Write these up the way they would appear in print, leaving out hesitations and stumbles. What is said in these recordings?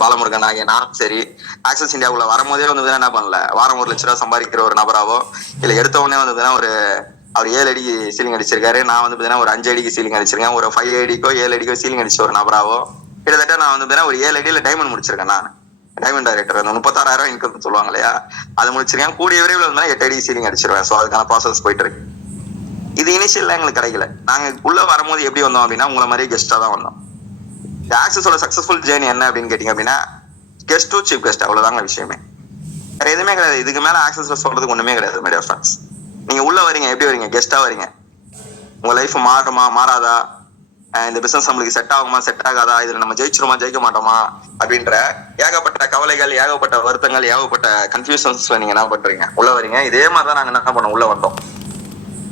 பாலமுருகன் ஆகிய நானும் சரி ஆக்சஸ் இந்தியாவுக்குள்ள வரும்போதே வந்து என்ன பண்ணல, வாரம் 1,00,000 சம்பாதிக்கிற ஒரு நபராவோ இல்ல எடுத்த உடனே வந்து ஒரு அவர் 7 அடிக்கு சீலிங் அடிச்சிருக்காரு, நான் வந்து ஒரு 5 அடிக்கு சீலிங் அடிச்சிருக்கேன், ஒரு 5 அடிக்கோ 7 அடிக்கோ சீலிங் அடிச்ச ஒரு நபராவோ கிட்டத்தட்ட நான் வந்து ஒரு 7 அடியில டைமண்ட் முடிச்சிருக்கேன். நான் டைமண்ட் டைரக்டர் அந்த 36,000 இன்கம் சொல்லுவாங்க இல்லையா, அது முடிச்சிருக்கேன். கூடிய விரைவில் வந்து 8 அடி சீலிங் அடிச்சிருவேன். ஸோ அதுக்கான ப்ராசஸ் போயிட்டு இருக்கு. இது இனிஷியல்ல எங்களுக்கு கிடைக்கல. நாங்க உள்ள வரும்போது எப்படி வந்தோம் அப்படின்னா உங்களை மாதிரி கெஸ்டா தான் வந்தோம். இந்த ஆக்சஸோட சக்சஸ்ஃபுல் ஜேர்னி என்ன அப்படின்னு கேட்டீங்க அப்படின்னா கெஸ்ட் டு சீஃப் கெஸ்ட், அவ்வளவுதாங்க விஷயமே. வேற எதுவுமே கிடையாது. இதுக்கு மேல ஆக்சஸ்ல சொல்றதுக்கு ஒண்ணுமே கிடையாது. மை டியர் ஃப்ரெண்ட்ஸ், நீங்க உள்ள வரீங்க, எப்படி வரீங்க? கெஸ்டா வரீங்க. உங்க லைஃப் மாறுமா மாறாதா, இந்த பிசினஸ் நம்மளுக்கு செட் ஆகுமா செட் ஆகாதா, இதுல நம்ம ஜெயிச்சிருமா ஜெயிக்க மாட்டோமா அப்படின்ற ஏகப்பட்ட கவலைகள், ஏகப்பட்ட வருத்தங்கள், ஏகப்பட்ட கன்ஃபியூஷன்ஸ்ல நீங்க என்ன பண்றீங்க, உள்ள வரீங்க. இதே மாதிரிதான் நாங்க என்ன பண்ணோம், உள்ள வந்தோம்.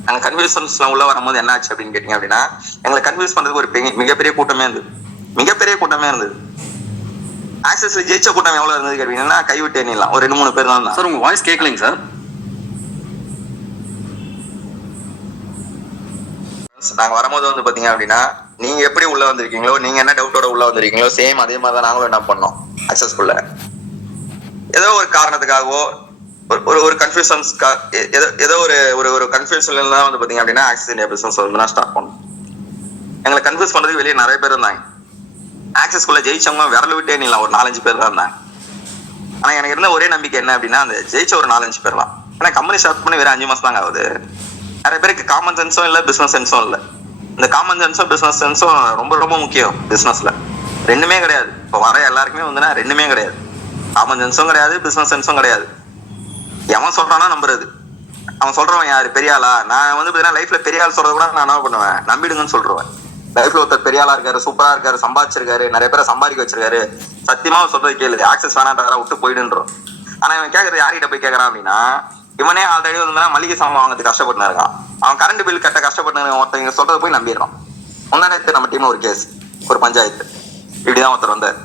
நாங்க கன்ஃபியூஷன்ஸ்ல உள்ள வரும்போது என்ன ஆச்சு அப்படின்னு கேட்டீங்க அப்படின்னா எங்களை கன்ஃபியூஸ் பண்றதுக்கு ஒரு மிகப்பெரிய கூட்டமே இருந்தது. மிகப்பெரிய கூட்டமே இருந்தது. ஆக்சஸ்ல ஜெயிச்ச கூட்டம் எவ்வளவு இருந்தது கேட்டீங்கன்னா கைவிட்டு எண்ணிடலாம், ஒரு 2-3 பேர் தான். சார் உங்க வாய்ஸ் கேட்கலைங்க சார். நாங்க வரும்போது வந்து பாத்தீங்க அப்படின்னா நீங்க எப்படி உள்ள வந்திருக்கீங்களோ, நீங்க என்ன டவுட்டோட உள்ள வந்திருக்கீங்களோ சேம் அதே மாதிரி தான் நாங்களும் என்ன பண்ணோம். அக்சஸ்ஃபுல்ல ஏதோ ஒரு காரணத்துக்காகவோ ஒரு கன்ஃபியூஷன்ஸ்க்கா ஏதோ ஒரு கன்ஃபியூஷன்ல தான் வந்து பாத்தீங்க அப்படின்னா ஆக்சஸ் இந்தியா பிசினஸ் வந்து ஸ்டார்ட் பண்ணோம். எங்களை கன்ஃபியூஸ் பண்றதுக்கு வெளியே நிறைய பேர் இருந்தாங்க. ஆக்சஸ்குள்ள ஜெயிச்சவங்க விரல விட்டே இல்லை, ஒரு 4-5 பேர் தான் இருந்தாங்க. ஆனா எனக்கு இருந்த ஒரே நம்பிக்கை என்ன அப்படின்னா அந்த ஜெயிச்ச ஒரு 4-5 பேர் தான். ஏன்னா கம்பெனி ஸ்டார்ட் பண்ணி வேற 5 மாசம் தாங்க ஆகுது. நிறைய பேருக்கு காமன் சென்ஸும் இல்லை, பிசினஸ் சென்ஸும் இல்லை. இந்த காமன் சென்ஸும் பிசினஸ் சென்ஸும் ரொம்ப ரொம்ப முக்கியம் பிசினஸ்ல. ரெண்டுமே கிடையாது. இப்போ வர எல்லாருக்குமே வந்துன்னா ரெண்டுமே கிடையாது. காமன் சென்ஸும் கிடையாது, பிசினஸ் சென்ஸும் கிடையாது. எவன் சொல்றானா நம்புறது. அவன் சொல்றவன் யாரு, பெரிய ஆளா? நான் வந்து பாத்தீங்கன்னா லைஃப்ல பெரிய ஆள் சொல்றத கூட நான் என்ன பண்ணுவேன், நம்பிடுங்கன்னு சொல்றேன். லைஃப்ல ஒருத்தர் பெரிய ஆளா இருக்காரு, சூப்பரா இருக்காரு, சம்பாதிச்சிருக்காரு, நிறைய பேரை சம்பாதிக்க வச்சிருக்காரு, சத்தியமா சொல்றது கேளு, ஆக்சஸ் வேணான்றா விட்டு போயிடுன்றோம். ஆனா இவன் கேட்கறது யார்கிட்ட போய் கேட்கறான் அப்படின்னா இவனே ஆல்ரெடி வந்து மளிகை சாமான் வாங்கிறதுக்கு கஷ்டப்பட்டு இருக்கான். அவன் கரண்ட் பில் கட்ட கஷ்டப்பட்டு ஒருத்தவங்க சொல்றதை போய் நம்பிடுறான். முன்னாடி நம்ம டீம் ஒரு கேஸ், ஒரு பஞ்சாயத்து இப்படிதான் ஒருத்தர் வந்தார்.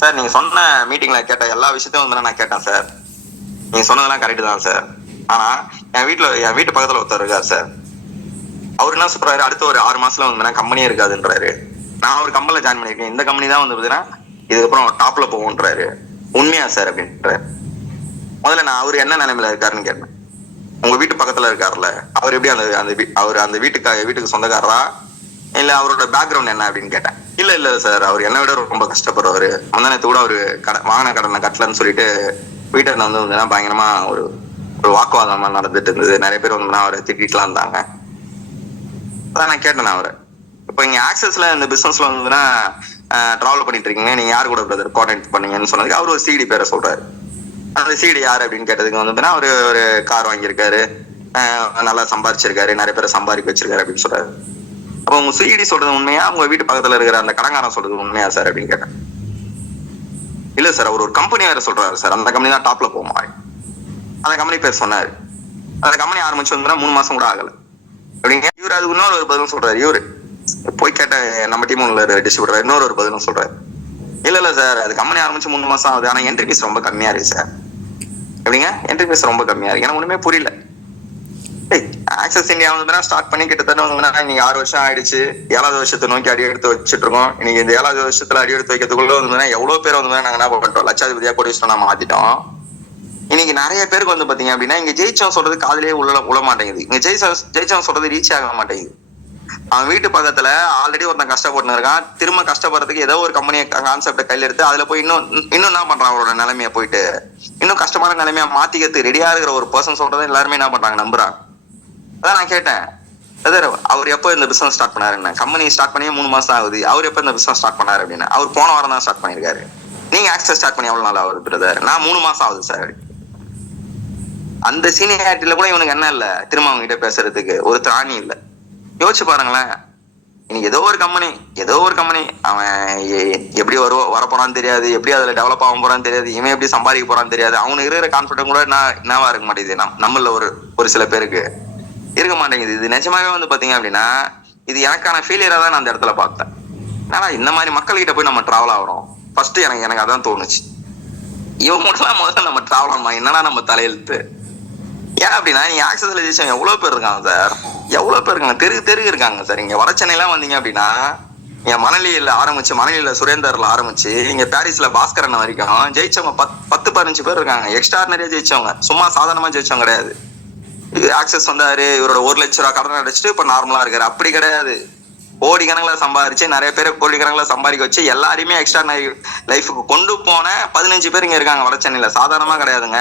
சார் நீங்க சொன்ன மீட்டிங்ல கேட்ட எல்லா விஷயத்தையும் வந்து நான் கேட்டேன் சார், நீங்க சொன்னதெல்லாம் கரெக்ட் தான் சார். ஆனா என் வீட்டு பக்கத்துல ஒருத்தர் இருக்காரு சார், அவர் என்ன சொல்றாரு, அடுத்த ஒரு 6 மாசத்துல வந்து கம்பெனியே இருக்காதுன்றாரு. நான் ஒரு கம்பெனில ஜாயின் பண்ணிருக்கேன், இந்த கம்பெனி தான் வந்து பாத்தீங்கன்னா இதுக்கப்புறம் டாப்ல போகும்ன்றாரு. உண்மையா சார் அப்படின்றாரு. முதல்ல நான் அவர் என்ன நிலைமையில இருக்காருன்னு கேட்டேன். உங்க வீட்டு பக்கத்துல இருக்காருல்ல, அவர் எப்படி அவர் அந்த வீட்டுக்கு சொந்தக்காரரா இல்ல அவரோட பேக்ரவுண்ட் என்ன அப்படின்னு கேட்டேன். இல்ல சார், அவர் என்னை விட ரொம்ப கஷ்டப்படுறவர். முந்தானத்து கூட அவரு வாங்கின கடனை கட்டலன்னு சொல்லிட்டு வீட்டை வந்து பயங்கரமா ஒரு வாக்குவாதமா நடந்துட்டு இருந்தது. நிறைய பேர் வந்து அவரை திட்டிட்டுலாம் இருந்தாங்க. அதான் நான் கேட்டேன் அவரை, இப்போ இங்க ஆக்சஸ்ல இந்த பிசினஸ்ல வந்துன்னா டிராவல் பண்ணிட்டு இருக்கீங்க, நீங்க யாரு கூட பிரதர் கோஆர்டினேட் பண்ணீங்கன்னு சொன்னதுக்கு அவர் ஒரு சிடி பேரை சொல்றாரு. அந்த சிடி யாரு அப்படின்னு கேட்டதுக்கு வந்து அவரு ஒரு கார் வாங்கியிருக்காரு, நல்லா சம்பாதிச்சிருக்காரு, நிறைய பேரை சம்பாதிக்க வச்சிருக்காரு அப்படின்னு சொல்றாரு. அப்போ உங்க சிடி சொல்றது உண்மையா, உங்க வீட்டு பக்கத்துல இருக்கிற அந்த கடங்காரன் சொல்றது உண்மையா சார் அப்படின்னு கேட்டேன். இல்ல சார், அவர் ஒரு கம்பெனி வேற சொல்றாரு சார், அந்த கம்பெனி தான் டாப்ல போகுமா. அந்த கம்பெனி பேர் சொன்னாரு. அந்த கம்பெனி ஆரம்பிச்சு வந்து 3 மாசம் கூட ஆகல அப்படிங்க. இவரு அதுக்கு இன்னொரு ஒரு பதிலும் சொல்றாரு. இவரு போய் கேட்ட நம்ம டீம் உள்ள டிஸ்ட்ரிபியூட்டர் இன்னொரு ஒரு பதிலும் சொல்றாரு. இல்ல சார், அது கம்பெனி ஆரம்பிச்சு 3 மாசம் ஆகுது, ஆனா என்ட்ரி ஃபீஸ் ரொம்ப கம்மியா இருக்கு சார். எப்படிங்க என்ட்ரி ஃபீஸ் ரொம்ப கம்மியா இருக்கு? எனக்கு ஒண்ணுமே புரியல. ஆக்சஸ் இந்தியா வந்து ஸ்டார்ட் பண்ணி கிட்டத்தட்ட வந்து இன்னைக்கு 6 வருஷம் ஆயிடுச்சு. 7வது வருஷத்தை நோக்கி அடி எடுத்து வச்சுட்டு இருக்கோம். இன்னைக்கு இந்த 7வது வருஷத்துல அடி எடுத்து வைக்கிறதுக்குள்ள வந்து எவ்வளவு பேர் வந்து நாங்க என்ன பண்ணிட்டோம், லட்சாதிபதியா கோடீஸ்வரனா நம்ம மாத்திட்டோம். இன்னைக்கு நிறைய பேருக்கு வந்து பாத்தீங்க அப்படின்னா இங்க ஜெயிச்சவன் சொல்றது காதலே உள்ள மாட்டேங்குது. இங்க ஜெயிச்சவன் சொல்றது ரீச் ஆக மாட்டேங்குது. அவன் வீட்டு பக்கத்துல ஆல்ரெடி ஒருத்தன் கஷ்டப்பட்டு இருக்கான், திரும்ப கஷ்டப்படுறதுக்கு ஏதோ ஒரு கம்பெனி கான்செப்டை கையில எடுத்து அதுல போய் இன்னும் என்ன பண்றான், அவரோட நிலைமைய போயிட்டு இன்னும் கஷ்டமான நிலைமையா மாத்திக்கிறதுக்கு ரெடியா இருக்கிற ஒரு பர்சன் சொல்றதை எல்லாருமே என்ன பண்றாங்க, நம்புறாங்க. அதான் நான் கேட்டேன், அவர் எப்போ இந்த பிசினஸ் ஸ்டார்ட் பண்ணாருன்னு. கம்பெனி ஸ்டார்ட் பண்ணி 3 மாசம் ஆகுது, அவர் எப்போ இந்த பிசினஸ் ஸ்டார்ட் பண்ணாரு அப்படின்னு. அவர் போன வாரம் தான் ஸ்டார்ட் பண்ணிருக்காரு. நீங்க ஆக்சஸ் ஸ்டார்ட் பண்ணி எவ்வளவு நாள் ஆகுது பிரதர்? நான் 3 மாசம் ஆகுது சார். அந்த சீனியாரிட்டியில கூட இவனுக்கு என்ன இல்ல, திரும்ப அவங்க கிட்ட பேசுறதுக்கு ஒரு திராணி இல்ல. யோசிச்சு பாருங்களேன். இன்னைக்கு ஏதோ ஒரு கம்பெனி அவன் எப்படி வரப்போறான்னு தெரியாது, எப்படி அதுல டெவலப் ஆக போறான்னு தெரியாது, இவன் எப்படி சம்பாதிக்க போறான்னு தெரியாது. அவனுக்கு இருக்கிற கான்ஃபிடன்ட் கூட என்னவா இருக்க மாட்டேங்குது. நம்மள ஒரு சில பேருக்கு இருக்க மாட்டேங்குது. இது நிஜமாவே வந்து பாத்தீங்க அப்படின்னா இது எனக்கான ஃபெயிலியரா தான் நான் அந்த இடத்துல பார்த்தேன். ஆனா இந்த மாதிரி மக்கள் கிட்ட போய் நம்ம டிராவல் ஆகிறோம். ஃபர்ஸ்ட் எனக்கு அதான் தோணுச்சு, இவன் மட்டும் முதல்ல நம்ம டிராவல் ஆகணுமா, என்னன்னா நம்ம தலையெழுத்து. ஏன் அப்படின்னா நீங்க ஆக்சஸ்ல எவ்வளவு பேர் இருக்காங்க சார், எவ்வளவு பேர் இருக்காங்க, தெரு இருக்காங்க சார். இங்க வட சென்னைலாம் வந்தீங்க அப்படின்னா இங்க மணலியில ஆரம்பிச்சு, மணலியில சுரேந்தர்ல ஆரம்பிச்சு இங்க பாரிஸ்ல பாஸ்கரன் வரைக்கும் ஜெயிச்சவங்க 10-15 பேர் இருக்காங்க. எக்ஸ்ட்ராடினரியா ஜெயிச்சவங்க, சும்மா சாதாரணமா ஜெயிச்சவங்க கிடையாது. ஆக்சஸ் வந்தாரு, இவரோட 1 லட்ச ரூபா கடன் அடைச்சிட்டு இப்ப நார்மலா இருக்காரு. அப்படி கிடையாது. கோடி கணக்கில் சம்பாதிச்சு, நிறைய பேரை கோடி கணக்கில் சம்பாதிக்க வச்சு எல்லாரையுமே எக்ஸ்ட்ராடினரி லைஃபுக்கு கொண்டு போன 15 பேர் இங்க இருக்காங்க வட சென்னையில. சாதாரணமா கிடையாதுங்க.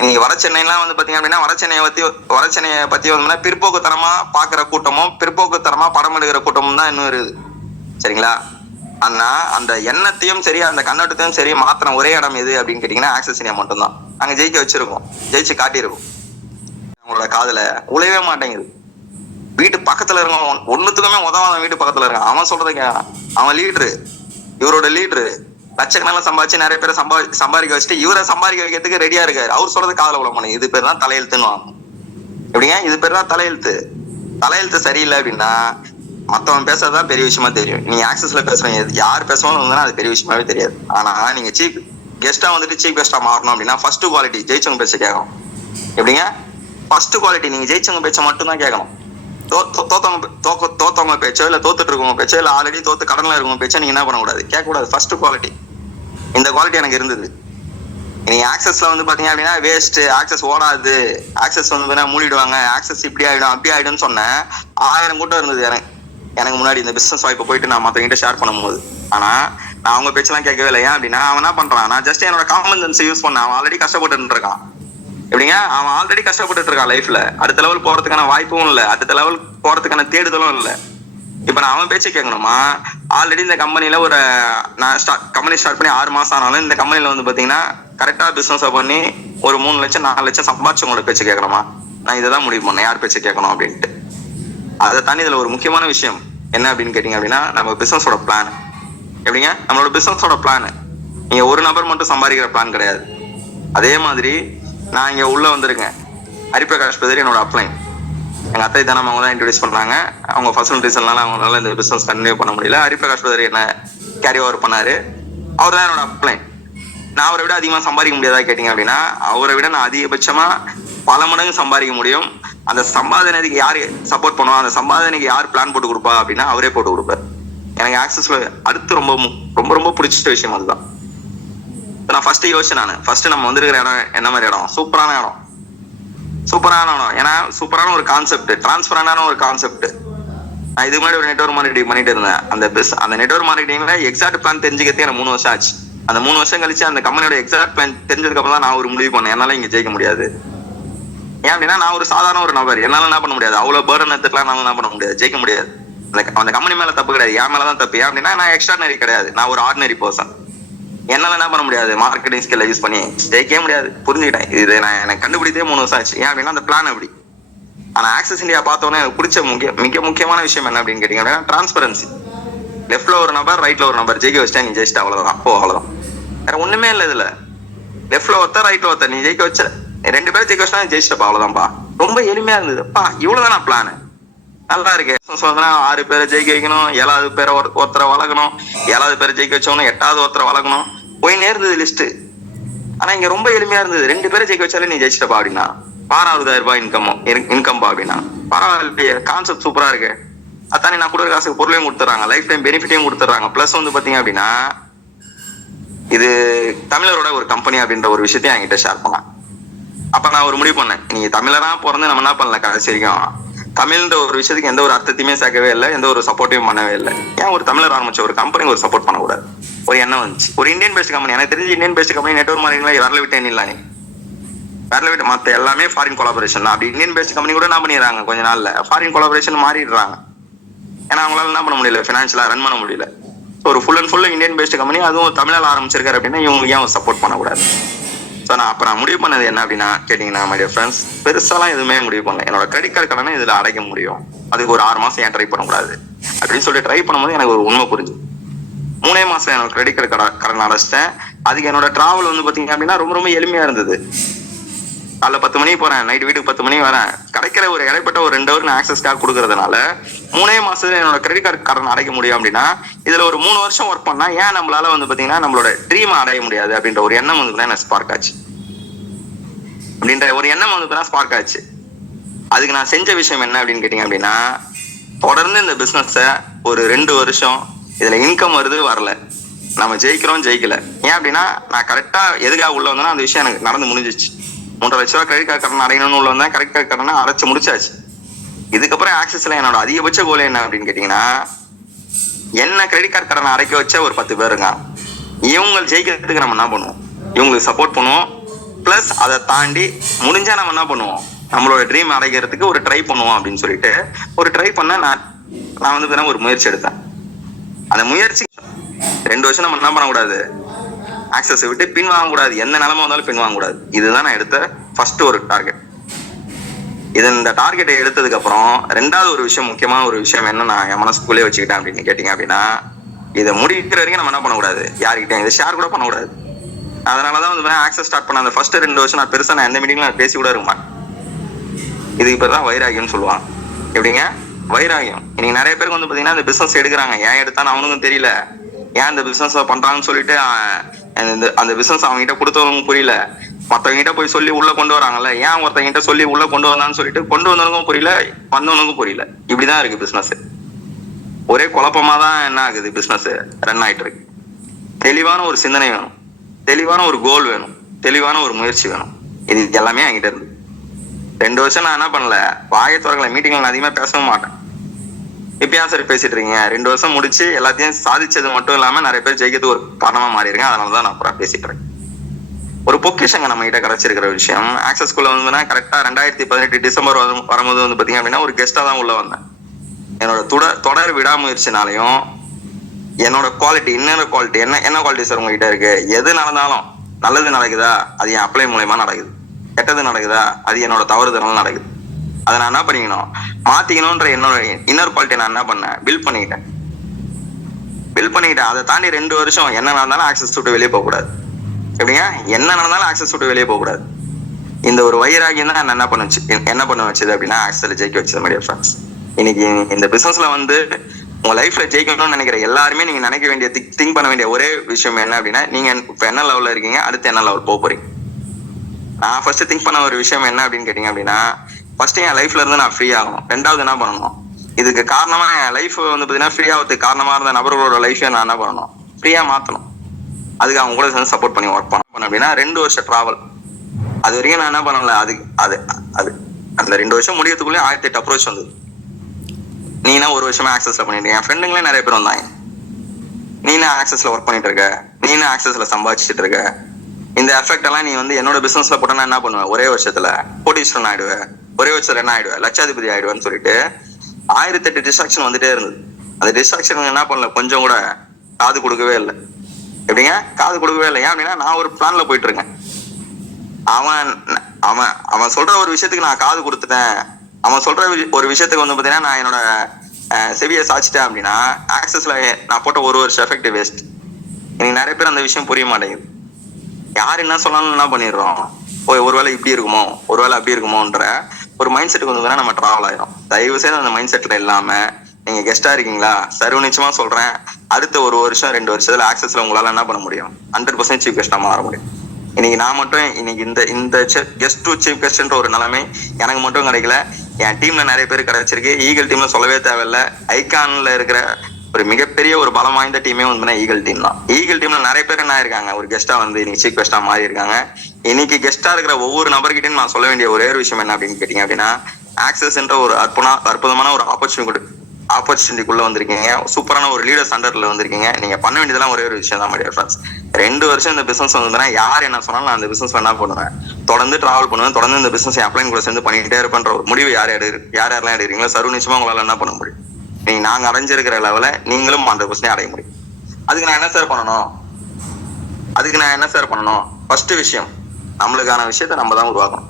நீங்க வட சென்னைலாம் வந்து பாத்தீங்க அப்படின்னா வட சென்னையை பத்தி வந்து பிற்போக்குத்தனமா பாக்குற கூட்டமும் பிற்போக்குத்தனமா படம் எடுக்கிற கூட்டமும் தான் இன்னும் இருக்குது. சரிங்களா? ஆனா அந்த எண்ணத்தையும் சரி அந்த கண்ணோட்டத்தையும் சரி மாத்தின ஒரே இடம் எது அப்படின்னு கேட்டீங்கன்னா ஆக்சஸ் இந்தியா மட்டும்தான். அங்க ஜெயிக்க வச்சிருக்கோம், ஜெயிச்சு காட்டியிருக்கோம். அவங்களோட காதுல உழையவே மாட்டேங்குது. வீட்டு பக்கத்துல இருக்கான், ஒண்ணுத்துக்குமே உதவாத வீட்டு பக்கத்துல இருக்கான். அவன் சொல்றத கேட்கறான். அவன் லீடரு, இவரோட லீடரு லட்சக்கணக்கில் சம்பாதிச்சு நிறைய பேரை சம்பாதிக்க வச்சுட்டு இவரை சம்பாதிக்க வைக்கிறதுக்கு ரெடியா இருக்காரு. அவர் சொல்றது காதல உள்ள பண்ணி இது பேர் தான் தலையெழுத்துன்னு. எப்படிங்க? இது பேர் தான் தலையெழுத்து. தலையெழுத்து சரியில்லை அப்படின்னா மத்தவன் பேசுறதுதான் பெரிய விஷயமா தெரியும். நீங்க ஆக்சஸ்ல பேசுறீங்க, யார் பேசுவான்னு அது பெரிய விஷயமாவே தெரியாது. ஆனா நீங்க சீஃப் கெஸ்டா வந்துட்டு சீஃப் கெஸ்டா மாறணும் அப்படின்னா ஃபர்ஸ்ட் குவாலிட்டி ஜெயிச்சவங்க பேச்ச கேட்கணும். எப்படிங்க? ஃபர்ஸ்ட் குவாலிட்டி நீங்க ஜெயிச்சவங்க பேச்ச மட்டும் தான் கேட்கணும். தோத்தவங்க பேச்சோ இல்ல தோத்துட்டு இருக்கவங்க பேச்சோ இல்ல ஆல்ரெடி தோத்து கடன்ல இருக்கவங்க பேச்சோ நீங்க என்ன பண்ணக்கூடாது, கேட்கக்கூடாது. First quality. இந்த குவாலிட்டி எனக்கு இருந்தது. நீங்க ஆக்சஸ்ல வந்து பாத்தீங்க அப்படின்னா வேஸ்ட், ஆக்சஸ் ஓடாது, ஆக்சஸ் வந்து மூடிடுவாங்க, ஆக்சஸ் இப்படி ஆயிடும் அப்படி ஆயிடும்னு சொன்னேன். 1000 கூட்டம் இருந்தது எனக்கு முன்னாடி இந்த பிசினஸ் வாய்ப்பை போயிட்டு நான் மற்றவங்கிட்ட ஷேர் பண்ணும்போது. ஆனா நான் அவங்க பேச்செல்லாம் கேட்கவே இல்லை. ஏன் அப்படின்னா அவன் என்ன பண்றான், நான் ஜஸ்ட் என்னோட காமன் சென்ஸ் யூஸ் பண்ணேன். அவன் ஆல்ரெடி கஷ்டப்பட்டு இருக்கான். எப்படிங்க? அவன் ஆல்ரெடி கஷ்டப்பட்டு இருக்கான். லைஃப்ல அடுத்த லெவல் போறதுக்கான வாய்ப்பும் இல்லை, அடுத்த லெவல் போறதுக்கான தேடுதலும் இல்லை. இப்ப நான் அவன் பேச்சு கேட்கணுமா? ஆல்ரெடி இந்த கம்பெனில நான் கம்பெனி ஸ்டார்ட் பண்ணி 6 மாசம் ஆனாலும் இந்த கம்பெனில வந்து பாத்தீங்கன்னா கரெக்டா பிசினஸ் பண்ணி ஒரு 3 லட்சம் 4 லட்சம் சம்பாதிச்சவங்களோட பேச்சு கேட்கணுமா? நான் இதை தான் முடிவு பண்ணேன், யார் பேச்சு கேட்கணும் அப்படின்ட்டு. அதை தாண்டி இதுல ஒரு முக்கியமான விஷயம் என்ன அப்படின்னு கேட்டீங்க அப்படின்னா நம்ம பிசினஸோட பிளான். எப்படிங்க? நம்மளோட பிசினஸோட பிளான் நீங்க ஒரு நபர் மட்டும் சம்பாதிக்கிற பிளான் கிடையாது. அதே மாதிரி நான் இங்க உள்ள வந்திருக்கேன். ஹரிபிரகாஷ் பதரி என்னோட அப்ளைன். எங்க அத்தை தானே அவங்க தான் இன்ட்ரோடியூஸ் பண்ணாங்க. அவங்க ஃபர்ஸ்ட் ரீசன்னால அவங்களால இந்த பிசினஸ் கண்டினியூ பண்ண முடியல. ஹரிபிரகாஷ் பதரி என்ன கேரி ஓவர் பண்ணாரு. அவர் தான் என்னோட அப்ளைன். நான் அவரை விட அதிகமா சம்பாதிக்க முடியாதா கேட்டீங்க அப்படின்னா அவரை விட நான் அதிகபட்சமா பல மடங்கு சம்பாதிக்க முடியும். அந்த சம்பாதனைக்கு யாரு சப்போர்ட் பண்ணுவா, அந்த சம்பாதனைக்கு யார் பிளான் போட்டு கொடுப்பா அப்படின்னா அவரே போட்டு கொடுப்பார். எனக்கு ஆக்சஸ்ல அடுத்து ரொம்ப ரொம்ப ரொம்ப பிடிச்ச விஷயம் அதுதான். நான் ஃபர்ஸ்ட் யோசிச்சேன், ஃபர்ஸ்ட் நம்ம வந்திருக்கிற இடம் என்ன மாதிரி இடம்? சூப்பரான இடம். ஏன்னா சூப்பரான ஒரு கான்செப்ட், டிரான்ஸ்பரண்டான ஒரு கான்செப்ட். நான் இதுக்கு முன்னாடி ஒரு நெட்வொர்க் மார்க்கெட்டிங் பண்ணிட்டு இருந்தேன். அந்த நெட்வொர்க் மார்க்கெட்டிங்ல எக்ஸாக்ட் பிளான் தெரிஞ்சுக்கிறதே எனக்கு 3 வருஷம் ஆச்சு. அந்த 3 வருஷம் கழிச்சு அந்த கம்பெனியோட எக்ஸாக்ட் பிளான் தெரிஞ்சதுக்கு அப்புறம் தான் நான் ஒரு முடிவு பண்ணேன், என்னால இங்க ஜெயிக்க முடியாது. ஏன் அப்படின்னா நான் ஒரு சாதாரண ஒரு நபர், என்னால என்ன பண்ண முடியாது, அவ்வளவு பேர்டன் எடுத்துக்கலாம், என்னால என்ன பண்ண முடியாது, ஜெயிக்க முடியாது. அந்த கம்பெனி மேல தப்பு கிடையாது, என் மேலதான் தப்பு. ஏன் அப்படின்னா நான் எக்ஸ்ட்ராடினரி கிடையாது, நான் ஒரு ஆர்டினரி பர்சன். என்னால என்ன பண்ண முடியாது, மார்க்கெட்டிங் ஸ்கில்ல யூஸ் பண்ணி ஜெயிக்கவே முடியாது. புரிஞ்சுக்கிட்டேன். இது நான் எனக்கு கண்டுபிடித்தே 3 வருஷம் ஆச்சு. ஏன் அப்படின்னா அந்த பிளான் அப்படி. ஆனா ஆக்சஸ் இந்தியா பார்த்தோன்னே எனக்கு பிடிச்ச மிக முக்கியமான விஷயம் என்ன அப்படின்னு கேட்டீங்க அப்படின்னா டிரான்ஸ்பரன்சி. லெஃப்ட்ல ஒரு நபர், ரைட்ல ஒரு நபர் ஜெயிக்க வச்சா நீ ஜெயிச்சிட்ட, அவ்வளவுதான். அவ்வளவுதான், வேற ஒண்ணுமே இல்லை இதுல. லெஃப்ட்ல ஒருத்தர், ரைட்ல ஒருத்தர், நீ ஜெயிக்க வச்ச 2 பேரும் ஜெயிக்க வச்சா ஜெயிச்சிட்டப்பா, அவ்வளவுதான்ப்பா. ரொம்ப எளிமையா இருந்ததுப்பா, இவ்வளவுதானா பிளான்? நல்லா இருக்கு. 6 பேரை ஜெயிக்க வைக்கணும், 7வது பேரை ஒருத்தரை வளர்க்கணும், 7வது பேரை ஜெயிக்க வச்சவனும் 8வது ஒருத்தரை வளர்க்கணும், போய் நேர்ந்தது லிஸ்ட். ஆனா இங்க ரொம்ப எளிமையா இருந்தது. 2 பேரை ஜெயிக்க வச்சாலே நீ ஜெயிச்சிட்டப்பா அப்படின்னா 16,000 ரூபாய் இன்கம்பா அப்படின்னா பரவாயில்லையே, கான்செப்ட் சூப்பரா இருக்கு. அத்தானே நான் கொடுக்குற காசுக்கு பொருளையும் கொடுத்துறாங்க, லைஃப் டைம் பெனிஃபிட்டையும் கொடுத்துறாங்க. பிளஸ் வந்து பாத்தீங்க அப்படின்னா இது தமிழரோட ஒரு கம்பெனி அப்படின்ற ஒரு விஷயத்தையும் என்கிட்ட ஷேர் பண்ணான். அப்ப நான் ஒரு முடிவு பண்ணேன், நீங்க தமிழரா பிறந்து நம்ம என்ன பண்ணல, கடைசி வரைக்கும் தமிழ்ன்ற ஒரு விஷயத்துக்கு எந்த ஒரு அர்த்தத்தையுமே சேர்க்கவே இல்லை, எந்த ஒரு சப்போர்ட்டையும் பண்ணவே இல்லை. ஏன் ஒரு தமிழர் ஆரம்பிச்ச ஒரு கம்பெனிக்கு ஒரு சப்போர்ட் பண்ணக்கூடாது? ஒரு எண்ணம் வந்துச்சு. ஒரு இந்தியன் பேஸ்ட் கம்பெனி, எனக்கு தெரிஞ்சு இந்தியன் பேஸ்ட் கம்பெனி நெட்வொர்க் மார்க்கெட்டிங்ல வரல விட்டு என்ன இல்லை, வரல விட்டு மற்ற எல்லாமே ஃபாரின் கொலாபரேஷன் தான். அப்படி இந்தியன் பேஸ்ட் கம்பெனி கூட என்ன பண்ணிடுறாங்க, கொஞ்ச நாள்ல ஃபாரின் கொலாபரேஷன் மாறிடுறாங்க. ஏன்னா அவங்களால என்ன பண்ண முடியல, ஃபினான்ஷியலா ரன் பண்ண முடியல. ஒரு full and full Indian based company, அதுவும் தமிழால் ஆரம்பிச்சிருக்காரு அப்படின்னா இவங்க ஏன் சப்போர்ட் பண்ணக்கூடாது? ஸோ நான் முடிவு பண்ணது என்ன அப்படின்னா கேட்டீங்கன்னா மை டியர் ஃப்ரெண்ட்ஸ், பெருசாலாம் எதுவுமே முடிவு பண்ணல. என்னோட கிரெடிட் கார்டு கடனை இதுல அடைக்க முடியும், அதுக்கு ஒரு 6 மாசம் ஏன் ட்ரை பண்ணக்கூடாது அப்படின்னு சொல்லிட்டு ட்ரை பண்ணும்போது எனக்கு ஒரு உண்மை புரிஞ்சு 3 மாசம் என்னோட கிரெடிட் கார்டு கடன் அடைச்சிட்டேன். அதுக்கு என்னோட டிராவல் வந்து பாத்தீங்க அப்படின்னா ரொம்ப ரொம்ப எளிமையா இருந்தது. காலைல 10 மணிக்கு போறேன், நைட் வீட்டுக்கு 10 மணிக்கு வரேன். கிடைக்கிற ஒரு இடைப்பட்ட ஒரு 2 ஹவர் ஆக்சஸ் கார்டு கொடுக்கறதுனால 3 மாசத்துல என்னோட கிரெடிட் கார்டு கடன் அடைக்க முடியும். அப்படின்னா இதுல ஒரு 3 வருஷம் ஒர்க் பண்ணா ஏன் நம்மளால வந்து பாத்தீங்கன்னா நம்மளோட ட்ரீம் அடைய முடியாது அப்படின்ற ஒரு எண்ணம் வந்து எனக்கு ஸ்பார்க் ஆச்சு. அப்படின்ற ஒரு எண்ணம் வந்து ஸ்பார்க் ஆச்சு. அதுக்கு நான் செஞ்ச விஷயம் என்ன அப்படின்னு கேட்டீங்க அப்படின்னா தொடர்ந்து இந்த பிசினஸ ஒரு 2 வருஷம் இதுல இன்கம் வருது வரல, நம்ம ஜெயிக்கிறோம் ஜெயிக்கல. ஏன் அப்படின்னா நான் கரெக்டா எதுக்காக உள்ள வந்தேன்னா அந்த விஷயம் எனக்கு நடந்து முடிஞ்சிச்சு. 3.5 லட்ச ரூபாய் கிரெடிட் கார்டு கடன் அடையணும்னு உள்ள வந்தேன். கிரெடிட் கார்டு கடனை அடைச்சு முடிச்சாச்சு. இதுக்கப்புறம் ஆக்சிஸ்ல என்னோட அதிகபட்ச கோல் என்ன அப்படின்னு கேட்டீங்கன்னா, என்ன கிரெடிட் கார்டு கடனை அடைக்க வச்ச ஒரு 10 பேர் இருக்காங்க. இவங்க ஜெயிக்கிறதுக்கு நம்ம என்ன பண்ணுவோம், இவங்களுக்கு சப்போர்ட் பண்ணுவோம். பிளஸ் அதை தாண்டி முடிஞ்சா நம்ம என்ன பண்ணுவோம், நம்மளோட ட்ரீம் அடைக்கிறதுக்கு ஒரு ட்ரை பண்ணுவோம் அப்படின்னு சொல்லிட்டு ஒரு ட்ரை பண்ண நான் வந்து ஒரு முயற்சி எடுத்தேன். அந்த முயற்சி 2 வருஷம் நம்ம என்ன பண்ணக்கூடாது, ஆக்சஸ் விட்டு பின் வாங்கக்கூடாது. எந்த நிலைமை வந்தாலும் பின் வாங்கக்கூடாது. இதுதான் நான் எடுத்த ஃபர்ஸ்ட் ஒரு டார்கெட். இந்த டார்கெட்டை எடுத்ததுக்கு அப்புறம் 2வது ஒரு விஷயம், முக்கியமான ஒரு விஷயம் என்ன நான் என் மனசுக்குள்ளே வச்சுக்கிட்டேன் அப்படின்னு கேட்டீங்க அப்படின்னா, இதை முடிக்கிற வரைக்கும் நம்ம என்ன பண்ணக்கூடாது, யாருக்கிட்டையும் இதை ஷேர் கூட பண்ணக்கூடாது. அதனாலதான் வந்து ஆக்சஸ் ஸ்டார்ட் பண்ண அந்த ஃபர்ஸ்ட் 2 வருஷம் நான் பெருசா நான் எந்த மீட்டிங்ல பேசி கூட இருக்க மாட்டேன். இதுக்கு பேர் தான் வைராகியம்னு சொல்லுவாங்க. எப்படிங்க வைராகியம். இன்னைக்கு நிறைய பேருக்கு வந்து பாத்தீங்கன்னா இந்த பிசினஸ் எடுக்கிறாங்க, ஏன் எடுத்தான்னு அவனுக்கும் தெரியல, ஏன் இந்த பிசினஸ் பண்றாங்கன்னு சொல்லிட்டு அந்த பிசினஸ் அவங்க கிட்ட கொடுத்தவங்களுக்கும் புரியல. மற்றவங்க கிட்ட போய் சொல்லி உள்ள கொண்டு வராங்கல்ல, ஏன் ஒருத்தவங்க கிட்ட சொல்லி உள்ள கொண்டு வந்தான்னு சொல்லிட்டு கொண்டு வந்தவனுக்கும் புரியல, வந்தவனுக்கும் புரியல. இப்படிதான் இருக்கு பிசினஸ். ஒரே குழப்பமா தான் என்ன ஆகுது, பிசினஸ் ரன் ஆயிட்டு இருக்கு. தெளிவான ஒரு சிந்தனை வேணும், தெளிவான ஒரு கோல் வேணும், தெளிவான ஒரு முயற்சி வேணும். இது எல்லாமே என்கிட்ட இருந்து 2 வருஷம் நான் என்ன பண்ணல, வாயை துறக்கல. மீட்டிங்ல நான் அதிகமா பேசவும் மாட்டேன். இப்ப ஏன் சார் பேசிட்டு இருக்கீங்க, 2 வருஷம் முடிச்சு எல்லாத்தையும் சாதிச்சது மட்டும் இல்லாம நிறைய பேர் ஜெயிக்கிறது ஒரு காரணமா மாறி இருக்கேன். அதனாலதான் நான் அப்புறம் பேசிட்டு இருக்கேன். ஒரு பொக்கிஷங்க நம்ம கிட்ட கிடைச்சிருக்கிற விஷயம். ஆக்சஸ் குள்ள வந்து கரெக்டா 2018 டிசம்பர் வரும்போது வந்து பாத்தீங்க அப்படின்னா ஒரு கெஸ்டா தான் உள்ள வந்தேன். என்னோட தொடர் விடாமுயற்சினாலையும் என்னோட குவாலிட்டி, இன்னொரு குவாலிட்டி என்ன குவாலிட்டி சார் உங்ககிட்ட இருக்கு, எது நடந்தாலும் நல்லது நடக்குதா அது என் அப்ளை மூலயமா நடக்குது, கெட்டது நடக்குதா அது என்னோட தவறுதனால நடக்குது. அதை நான் என்ன பண்ணிக்கணும், மாத்திக்கணும்ன்ற என்னோட இன்னொரு குவாலிட்டி நான் என்ன பண்ணேன், பில்ட் பண்ணிக்கிட்டேன். அதை தாண்டி 2 வருஷம் என்ன நடந்தாலும் ஆக்சஸ் விட்டு வெளியே போகக்கூடாது. எப்படிங்க, என்ன நடந்தாலும் ஆக்சஸ் விட்டு வெளியே போகக்கூடாது. இந்த ஒரு வைராகியம் தான் என்ன பண்ண வச்சது அப்படின்னா ஆக்சஸ்ல ஜெயிக்க வச்சது மாதிரி ஃப்ரெண்ட்ஸ். இன்னைக்கு இந்த பிசினஸ்ல வந்து உங்க லைஃப்ல ஜெயிக்கணும்னு நினைக்கிற எல்லாருமே நீங்க நினைக்க வேண்டிய திங்க் பண்ண வேண்டிய ஒரே விஷயம் என்ன அப்படின்னா, நீங்க இப்ப என்ன லெவல்ல இருக்கீங்க, அடுத்து என்ன லெவல் போறீங்க. நான் ஃபர்ஸ்ட் திங்க் பண்ண ஒரு விஷயம் என்ன அப்படின்னு கேட்டீங்க அப்படின்னா, ஃபர்ஸ்ட் என் லைஃப்ல இருந்து நான் ஃப்ரீ ஆகணும். 2வது என்ன பண்ணணும், இதுக்கு காரணமா என் லைஃப் வந்து பாத்தீங்கன்னா ஃப்ரீ ஆகிறதுக்கு காரணமா இருந்த நபர்களோட லைஃபை நான் என்ன பண்ணணும், ஃப்ரீயா மாத்தணும். அதுக்கு அவங்க கூட சேர்ந்து சப்போர்ட் பண்ணி ஒர்க் பண்ண அப்படின்னா 2 வருஷம் டிராவல். அது வரைக்கும் நான் என்ன பண்ணல, அது அந்த 2 வருஷம் முடியறதுக்குள்ளே 1008 அப்ரோச் வந்தது. நீனா 1 வருஷமா ஆக்சஸ்ல பண்ணிட்டு, என் ஃப்ரெண்டுங்களே நிறைய பேர் வந்தாங்க, நீனா ஆக்சஸ்ல ஒர்க் பண்ணிட்டு இருக்க, நீனா ஆக்சஸ்ல சம்பாதிச்சுட்டு இருக்க, இந்த எஃபெக்ட் எல்லாம் நீ வந்து என்னோட பிசினஸ்ல போட்டா என்ன பண்ணுவேன், ஒரே வருஷத்துல கோடீஸ்வரன் ஆயிடுவேன், ஒரே வருஷத்துல என்ன ஆயிடுவேன், லட்சாதிபதி ஆயிடுவேன்னு சொல்லிட்டு 1008 டிஸ்ட்ராக்ஷன் வந்துட்டே இருந்தது. அந்த டிஸ்ட்ராக்ஷன் என்ன பண்ணல, கொஞ்சம் கூட காது கொடுக்கவே இல்லை. எப்படிங்க காது கொடுக்கவே இல்லை, ஏன் அப்படின்னா நான் ஒரு பிளான்ல போயிட்டு இருக்கேன். அவன் சொல்ற ஒரு விஷயத்துக்கு நான் காது கொடுத்துட்டேன், அவன் சொல்ற ஒரு விஷயத்துக்கு வந்து பாத்தீங்கன்னா நான் என்னோட செவியை சாச்சிட்டேன் அப்படின்னா ஆக்சஸ்ல நான் போட்ட 1 வருஷம் எஃபெக்ட் வேஸ்ட். எனக்கு நிறைய பேர் அந்த விஷயம் புரிய மாட்டேங்குது. யார் என்ன சொன்னாலும் என்ன பண்ணிடுறோம், ஒருவேளை இப்படி இருக்குமோ, ஒருவேளை அப்படி இருக்குமோன்ற ஒரு மைண்ட் செட்டுக்கு வந்து நம்ம டிராவல் ஆயிரும். தயவு செய்து அந்த மைண்ட் செட்ல இல்லாம, நீங்க கெஸ்டா இருக்கீங்களா, சர்வ நிச்சயமா சொல்றேன், அடுத்த 1 வருஷம் 2 வருஷத்துல ஆக்சஸ்ல உங்களால என்ன பண்ண முடியும், 100% சீஃப் கெஸ்டா மாற முடியும். இன்னைக்கு நான் மட்டும் இன்னைக்கு இந்த கெஸ்ட் டு சீஃப் கெஸ்ட்ன்ற ஒரு நிலைமை எனக்கு மட்டும் கிடைக்கல, என் டீம்ல நிறைய பேர் கிடைச்சிருக்கு. ஈகிள் டீம்ல சொல்லவே தேவையில்லை. ஐகான்ல இருக்கிற ஒரு மிகப்பெரிய ஒரு பலம் வாய்ந்த டீமே வந்து ஈகிள் டீம் தான். ஈகிள் டீம்ல நிறைய பேர் என்ன இருக்காங்க, ஒரு கெஸ்டா வந்து இன்னைக்கு சீஃப் கெஸ்டா மாறி இருக்காங்க. இன்னைக்கு கெஸ்டா இருக்கிற ஒவ்வொரு நபர்கிட்டையும் நான் சொல்ல வேண்டிய ஒரே ஒரு விஷயம் என்ன அப்படின்னு கேட்டீங்க அப்படின்னா, ஆக்சஸ் என்ற ஒரு அற்புதமான ஒரு ஆப்பர்ச்சுனிட்டிக்குள்ள வந்திருக்கீங்க. சூப்பரான ஒரு லீடர்ஸ் அண்டர்ல வந்திருக்கீங்க. நீங்க பண்ண வேண்டியதெல்லாம் ஒரே ஒரு விஷயம் தான் மைடியர் ஃப்ரெண்ட்ஸ். 2 வருஷம் இந்த பிசினஸ் வந்ததுன்னா யார் என்ன சொன்னாலும் நான் அந்த பிசினஸ் என்ன பண்ணுவேன், தொடர்ந்து டிராவல் பண்ணுவேன், தொடர்ந்து இந்த பிசினஸ் அப்ளைன் கூட சேர்ந்து பண்ணிக்கிட்டே இருப்பேன்ற ஒரு முடிவு யாரெல்லாம் எடுக்கிறீங்களோ சர்வ நிச்சயமா உங்களால என்ன பண்ண முடியும், நீங்க நாங்க அடைஞ்சிருக்கிற லெவல நீங்களும் 100% அடைய முடியும். அதுக்கு நான் என்ன சார் பண்ணணும், ஃபர்ஸ்ட் விஷயம், நம்மளுக்கான விஷயத்த நம்ம தான் உருவாக்கணும்.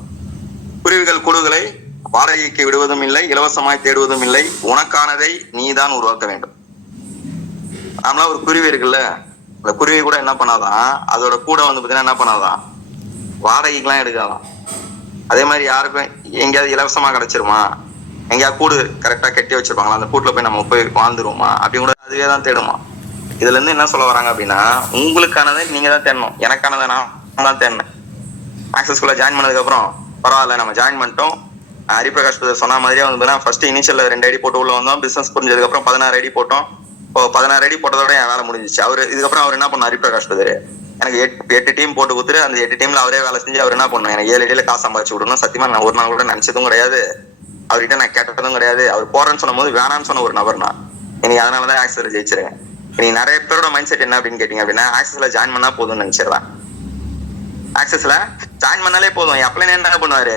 குருவிகள் கூடுகளை வாடகைக்கு விடுவதும் இல்லை, இலவசமாய் தேடுவதும் இல்லை, உனக்கானதை நீ தான் உருவாக்க வேண்டும். நம்மளா ஒரு குருவி இருக்குல்ல, அந்த குருவி கூட என்ன பண்ணாதான், அதோட கூட வந்து பாத்தீங்கன்னா என்ன பண்ணாதான், வாடகைக்கெல்லாம் எடுக்கலாம். அதே மாதிரி யாருக்கும் எங்கேயாவது இலவசமா கிடைச்சிருமா, எங்கேயாவது கூடு கரெக்டா கட்டி வச்சிருப்பாங்களா, அந்த கூட்டுல போய் நம்ம போய் வாழ்ந்துருவோமா, அப்படி கூட அதுவே தான் தேடுமா. இதுல இருந்து என்ன சொல்ல வராங்க அப்படின்னா, உங்களுக்கானதை நீங்க தான் தேடணும், எனக்கானதை நான் தான் தேடினேன். ஆக்சஸ்குள்ள ஜாயின் பண்ணதுக்கு அப்புறம் பரவாயில்ல நம்ம ஜாயின் பண்ணிட்டோம், ஹரிபிரகாஷ் சொன்ன மாதிரியே வந்து ஃபர்ஸ்ட் இனிஷியல் 2 ஐடி போட்டு உள்ள வந்தோம். பிசினஸ் புரிஞ்சதுக்கு அப்புறம் 16 ஐடி போட்டோம். இப்போ 16 ஐடி போட்டதோட என் வேலை முடிஞ்சிச்சு. இதுக்கப்புறம் அவர் என்ன பண்ணார் ஹரிபிரகாஷ் எனக்கு 8 டீம் போட்டு கொடுத்துட்டு அந்த 8 டீம்ல அவரே வேலை செஞ்சு அவர் என்ன பண்ணும் எனக்கு 7 ஐடியில காசு சம்பாதிச்சு விடணும். சத்தியமா நான் ஒரு நாள் கூட நினைச்சதும் கிடையாது, அவர்கிட்ட நான் கேட்டதும் கிடையாது. அவர் போறேன்னு சொன்னும் போது வேணான்னு சொன்ன ஒரு நபர் நான். இன்னைக்கு அதனாலதான் ஆக்சஸ்ல ஜெயிச்சிருக்கேன். நீ நிறைய பேரோட மைண்ட் செட் என்ன அப்படின்னு கேட்டீங்க அப்படின்னா ஆக்சஸ்ல ஜாயின் பண்ணா போதும்னு நினைச்சிடலாம். ஆக்சஸ்ல ஜாயின் பண்ணாலே போதும். அப்ளைன் என்ன பண்ணுவாரு,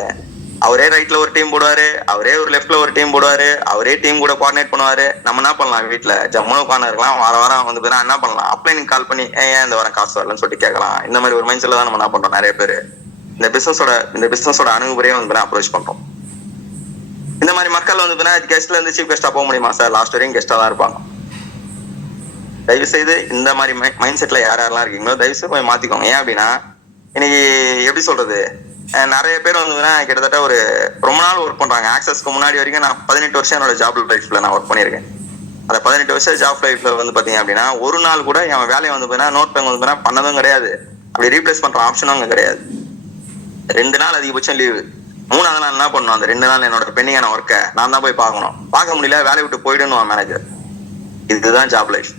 அவரே ரைட்ல ஒரு டீம் போடுவாரு, அவரே ஒரு லெஃப்ட்ல ஒரு டீம் போடுவாரு, அவரே டீம் கூட கோஆர்டினேட் பண்ணுவாரு. நம்ம என்ன பண்ணலாம், வீட்டுல ஜம்முன்னு உட்காந்து இருக்கலாம். வாரம் வந்து என்ன பண்ணலாம், அப்ளைனுக்கு கால் பண்ணி ஏன் இந்த வாரம் காசு வரலன்னு சொல்லிட்டு கேட்கலாம். இந்த மாதிரி ஒரு மைண்ட் செட்ல தான் நம்ம என்ன பண்றோம். நிறைய பேர் இந்த பிசினஸோட அணுகுமுறையை வந்து அப்ரோச் பண்றோம். இந்த மாதிரி மக்கள் வந்து கெஸ்ட்ல இருந்து சீஃப் கெஸ்டா போக முடியுமா சார்? லாஸ்ட் வரையும் கெஸ்டா தான் இருப்பாங்க. தயவு செய்து இந்த மாதிரி மைண்ட் செட்ல யாரெல்லாம் இருக்கீங்களோ தயவு செய்து போய் மாத்திக்கோங்க. ஏன் அப்படின்னா இன்னைக்கு எப்படி சொல்றது, நிறைய பேர் வந்து கிட்டத்தட்ட ஒரு ரொம்ப நாள் ஒர்க் பண்றாங்க. ஆக்சஸ்க்கு முன்னாடி வரைக்கும் நான் 18 வருஷம் என்னோட ஜாப் லைஃப்ல நான் ஒர்க் பண்ணியிருக்கேன். அந்த 18 வருஷம் ஜாப் லைஃப்ல வந்து பாத்தீங்க அப்படின்னா ஒரு நாள் கூட என் வேலையை வந்து நோட் பண்ண பண்ணதும் கிடையாது. அப்படி ரீப்ளேஸ் பண்ற ஆப்ஷனும் அங்க கிடையாது. 2 நாள் அதிகபட்சம் லீவு. 3ஆவது நாள் என்ன பண்ணணும், அந்த 2 நாள் என்னோட பெண்டிங்கான ஒர்க்கை நான் தான் போய் பார்க்கணும். பார்க்க முடியல, வேலையை விட்டு போயிடணும் மேனேஜர். இதுதான் ஜாப் லைஃப்.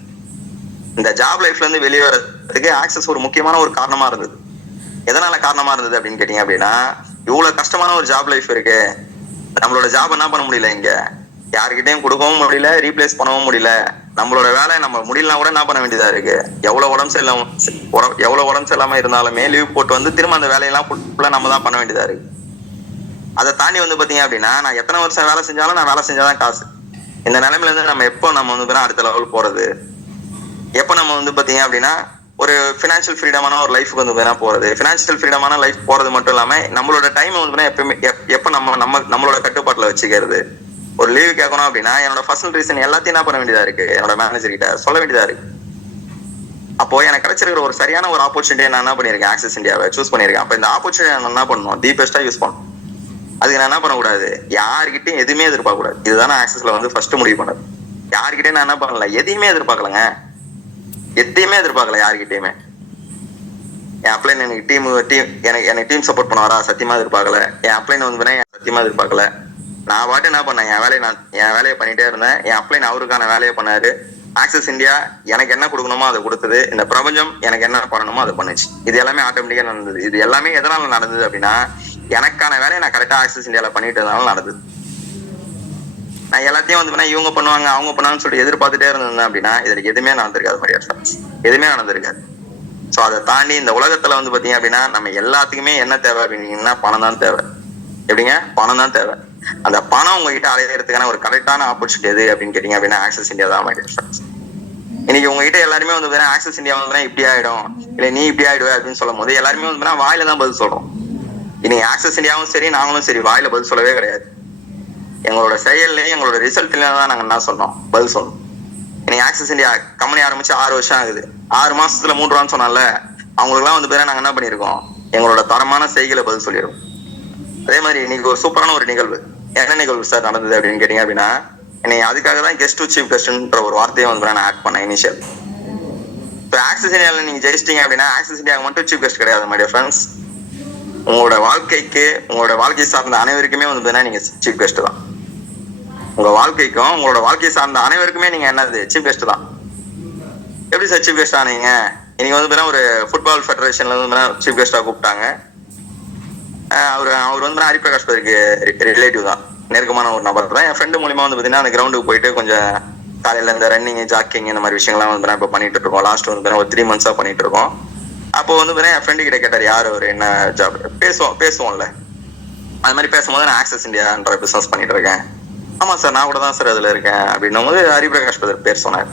இந்த ஜாப் லைஃப்ல இருந்து வெளியே வர்றதுக்கு ஆக்சஸ் ஒரு முக்கியமான ஒரு காரணமா இருந்தது. எதனால காரணமா இருந்தது அப்படின்னு கேட்டீங்க அப்படின்னா இவ்வளவு கஷ்டமான ஒரு ஜாப் லைஃப் இருக்கு. நம்மளோட ஜாப் என்ன பண்ண முடியல, இங்க யாருக்கிட்டையும் கொடுக்கவும் முடியல, ரீப்ளேஸ் பண்ணவும் முடியல. நம்மளோட வேலை நம்ம முடியலாம் கூட என்ன பண்ண வேண்டியதா இருக்கு. எவ்வளவு உடம்பு சரியில்லாம இருந்தாலுமே லீவ் போட்டு வந்து திரும்ப அந்த வேலையெல்லாம் ஃபுல்லா நம்ம தான் பண்ண வேண்டியதா இருக்கு. அதை தாண்டி வந்து பாத்தீங்க அப்படின்னா நான் எத்தனை வருஷம் வேலை செஞ்சாலும் நான் வேலை செஞ்சாதான் காசு. இந்த நிலைமையில இருந்து நம்ம எப்போ நம்ம வந்து அடுத்த லெவல் போறது, எப்போ நம்ம வந்து பாத்தீங்க அப்படின்னா ஒரு ஃபினான்ஷியல் ஃப்ரீடமான ஒரு லைஃபுக்கு வந்து போறது. ஃபினான்ஷியல் ஃப்ரீடமான லைஃப் போறது மட்டும் இல்லாம நம்மளோட டைம் வந்து எப்பவுமே எப்ப நம்மளோட கட்டுப்பாட்டுல வச்சுக்கிறது. ஒரு லீவு கேட்கணும் அப்படின்னா என்னோட பர்சனல் ரீசன் எல்லாத்தையும் என்ன பண்ண வேண்டியதா இருக்கு, என்னோட மேனேஜர் கிட்ட சொல்ல வேண்டியதா இருக்கு. அப்போ எனக்கு கிடைச்சிருக்கிற ஒரு சரியான ஒரு ஆப்பர்ச்சுனிட்டியை நான் என்ன பண்ணிருக்கேன், ஆக்சஸ் இந்தியாவை சூஸ் பண்ணிருக்கேன். அப்ப இந்த ஆப்பர்ச்சுனிட்டி நான் என்ன பண்ணணும், தி பெஸ்டா யூஸ் பண்ணணும். அதுக்கு நான் என்ன பண்ணக்கூடாது, யாருக்கிட்டையும் எதுவுமே எதிர்பார்க்க கூடாது. இதுதானே ஆக்சஸ்ல வந்து ஃபர்ஸ்ட் முடிவு பண்ணது. யாருக்கிட்டையும் நான் என்ன பண்ணல, எதையுமே எதிர்பார்க்கலங்க. எதையுமே எதிர்பார்க்கல யாருக்கிட்டையுமே. என் அப்ளைன் எனக்கு டீம் சப்போர்ட் பண்ணுவாரா, சத்தியமா எதிர்பார்க்கல. என் அப்ளைன் வந்து சத்தியமா எதிர்பார்க்கல. நான் பாட்டு என்ன பண்ணேன், என் வேலையை பண்ணிட்டே இருந்தேன். என் அப்ளைன் அவருக்கான வேலையை பண்ணாரு. ஆக்சஸ் இந்தியா எனக்கு என்ன கொடுக்கணுமோ அதை கொடுத்தது. இந்த பிரபஞ்சம் எனக்கு என்ன பண்ணணுமோ அதை பண்ணுச்சு. இது எல்லாமே ஆட்டோமேட்டிக்கா நடந்தது. இது எல்லாமே எதனால நடந்தது அப்படின்னா எனக்கான வேலையை நான் கரெக்டா ஆக்சஸ் இந்தியால பண்ணிட்டு இருந்தாலும் நடந்தது. நான் எல்லாத்தையும் வந்து இவங்க பண்ணுவாங்க அவங்க பண்ணுவாங்கன்னு சொல்லிட்டு எதிர்பார்த்துட்டே இருந்தேன் அப்படின்னா இதுல எதுவுமே நடந்திருக்காது. மாதிரி எதுவுமே நடந்திருக்காது. ஸோ அதை தாண்டி இந்த உலகத்துல வந்து பாத்தீங்க அப்படின்னா நம்ம எல்லாத்துக்குமே என்ன தேவை அப்படின்னா பணம் தான் தேவை. எப்படிங்க, பணம் தான் தேவை. அந்த பணம் உங்ககிட்ட அடையிறதுக்கான ஒரு கரெக்டான ஆப்பர்ச்சுனிட்டி எது அப்படின்னு கேட்டீங்க அப்படின்னா ஆக்சஸ் இந்தியா தான். இன்னைக்கு உங்ககிட்ட எல்லாருமே வந்து ஆக்சஸ் இந்தியா வந்து இப்படி ஆயிடும் இல்ல நீ இப்படி ஆயிடுவே அப்படின்னு சொல்லும் போது எல்லாருமே வந்து வாயில தான் பதில் சொல்றோம். இன்னைக்கு ஆக்சஸ் இந்தியாவும் சரி நாங்களும் சரி வாயில பதில் சொல்லவே கிடையாது. எங்களோட செயல்லையும் எங்களோட ரிசல்ட்லயும் தான் நாங்க என்ன சொன்னோம், பதில் சொன்னோம். இன்னைக்கு ஆக்சஸ் இந்தியா கம்பெனி ஆரம்பிச்சு 6 வருஷம் ஆகுது. 6 மாசத்துல 3 ரூபான்னு சொன்னால அவங்களுக்குலாம் வந்து நாங்க என்ன பண்ணிருக்கோம், எங்களோட தரமான செய்திகளை பதில் சொல்லிடுறோம். அதே மாதிரி இன்னைக்கு ஒரு சூப்பரான ஒரு நிகழ்வு, என்ன நிகழ்வு சார் நடந்தது அப்படின்னு கேட்டீங்க அப்படின்னா இன்னைக்கு அதுக்காக தான் கெஸ்ட் டு சீஃப் கெஸ்ட்ன்ற ஒரு வார்த்தையை வந்து நான் ஆட் பண்ணேன் இனிஷியல். இப்போ ஆக்சஸ் இந்தியாவில் நீங்க ஜெயிச்சிட்டீங்க அப்படின்னா ஆக்சஸ் இந்தியாவுக்கு மட்டும் சீஃப் கெஸ்ட் கிடையாது மை டியர் ஃப்ரெண்ட்ஸ். உங்களோட வாழ்க்கை சார்ந்த அனைவருக்குமே வந்து நீங்க சீஃப் கெஸ்ட் தான். உங்க வாழ்க்கைக்கும் உங்களோட வாழ்க்கை சார்ந்த அனைவருக்குமே நீங்க என்னது சீஃப் கெஸ்ட் தான். எப்படி சார் சீஃப் கெஸ்ட் ஆனீங்க? இன்னைக்கு வந்து ஒரு ஃபுட்பால் ஃபெடரேஷன்ல வந்து சீஃப் கெஸ்டா கூப்பிட்டாங்க. அவர் வந்து ஹரிபிரகாஷ் ரிலேட்டிவ் தான், நெருக்கமான ஒரு நபர் தான். என் ஃப்ரெண்டு மூலியமா வந்து பாத்தீங்கன்னா அந்த கிரவுண்டுக்கு போயிட்டு கொஞ்சம் காலையில இந்த ரன்னிங் ஜாக்கிங் இந்த மாதிரி விஷயங்கள்லாம் வந்து இப்போ பண்ணிட்டு இருக்கோம். லாஸ்ட் வந்து ஒரு 3 months பண்ணிட்டு இருக்கோம். அப்போ வந்து என் ஃப்ரெண்டு கிட்ட கேட்டார் யார் அவர் என்ன ஜாப், பேசுவோம்ல அது மாதிரி பேசும்போது நான் ஆக்சஸ் இந்தியான்ற பிசினஸ் பண்ணிட்டு இருக்கேன். ஆமா சார் நான் கூட தான் சார் அதுல இருக்கேன் அப்படின்னும் போது ஹரிபிரகாஷ் பேர் சொன்னார்.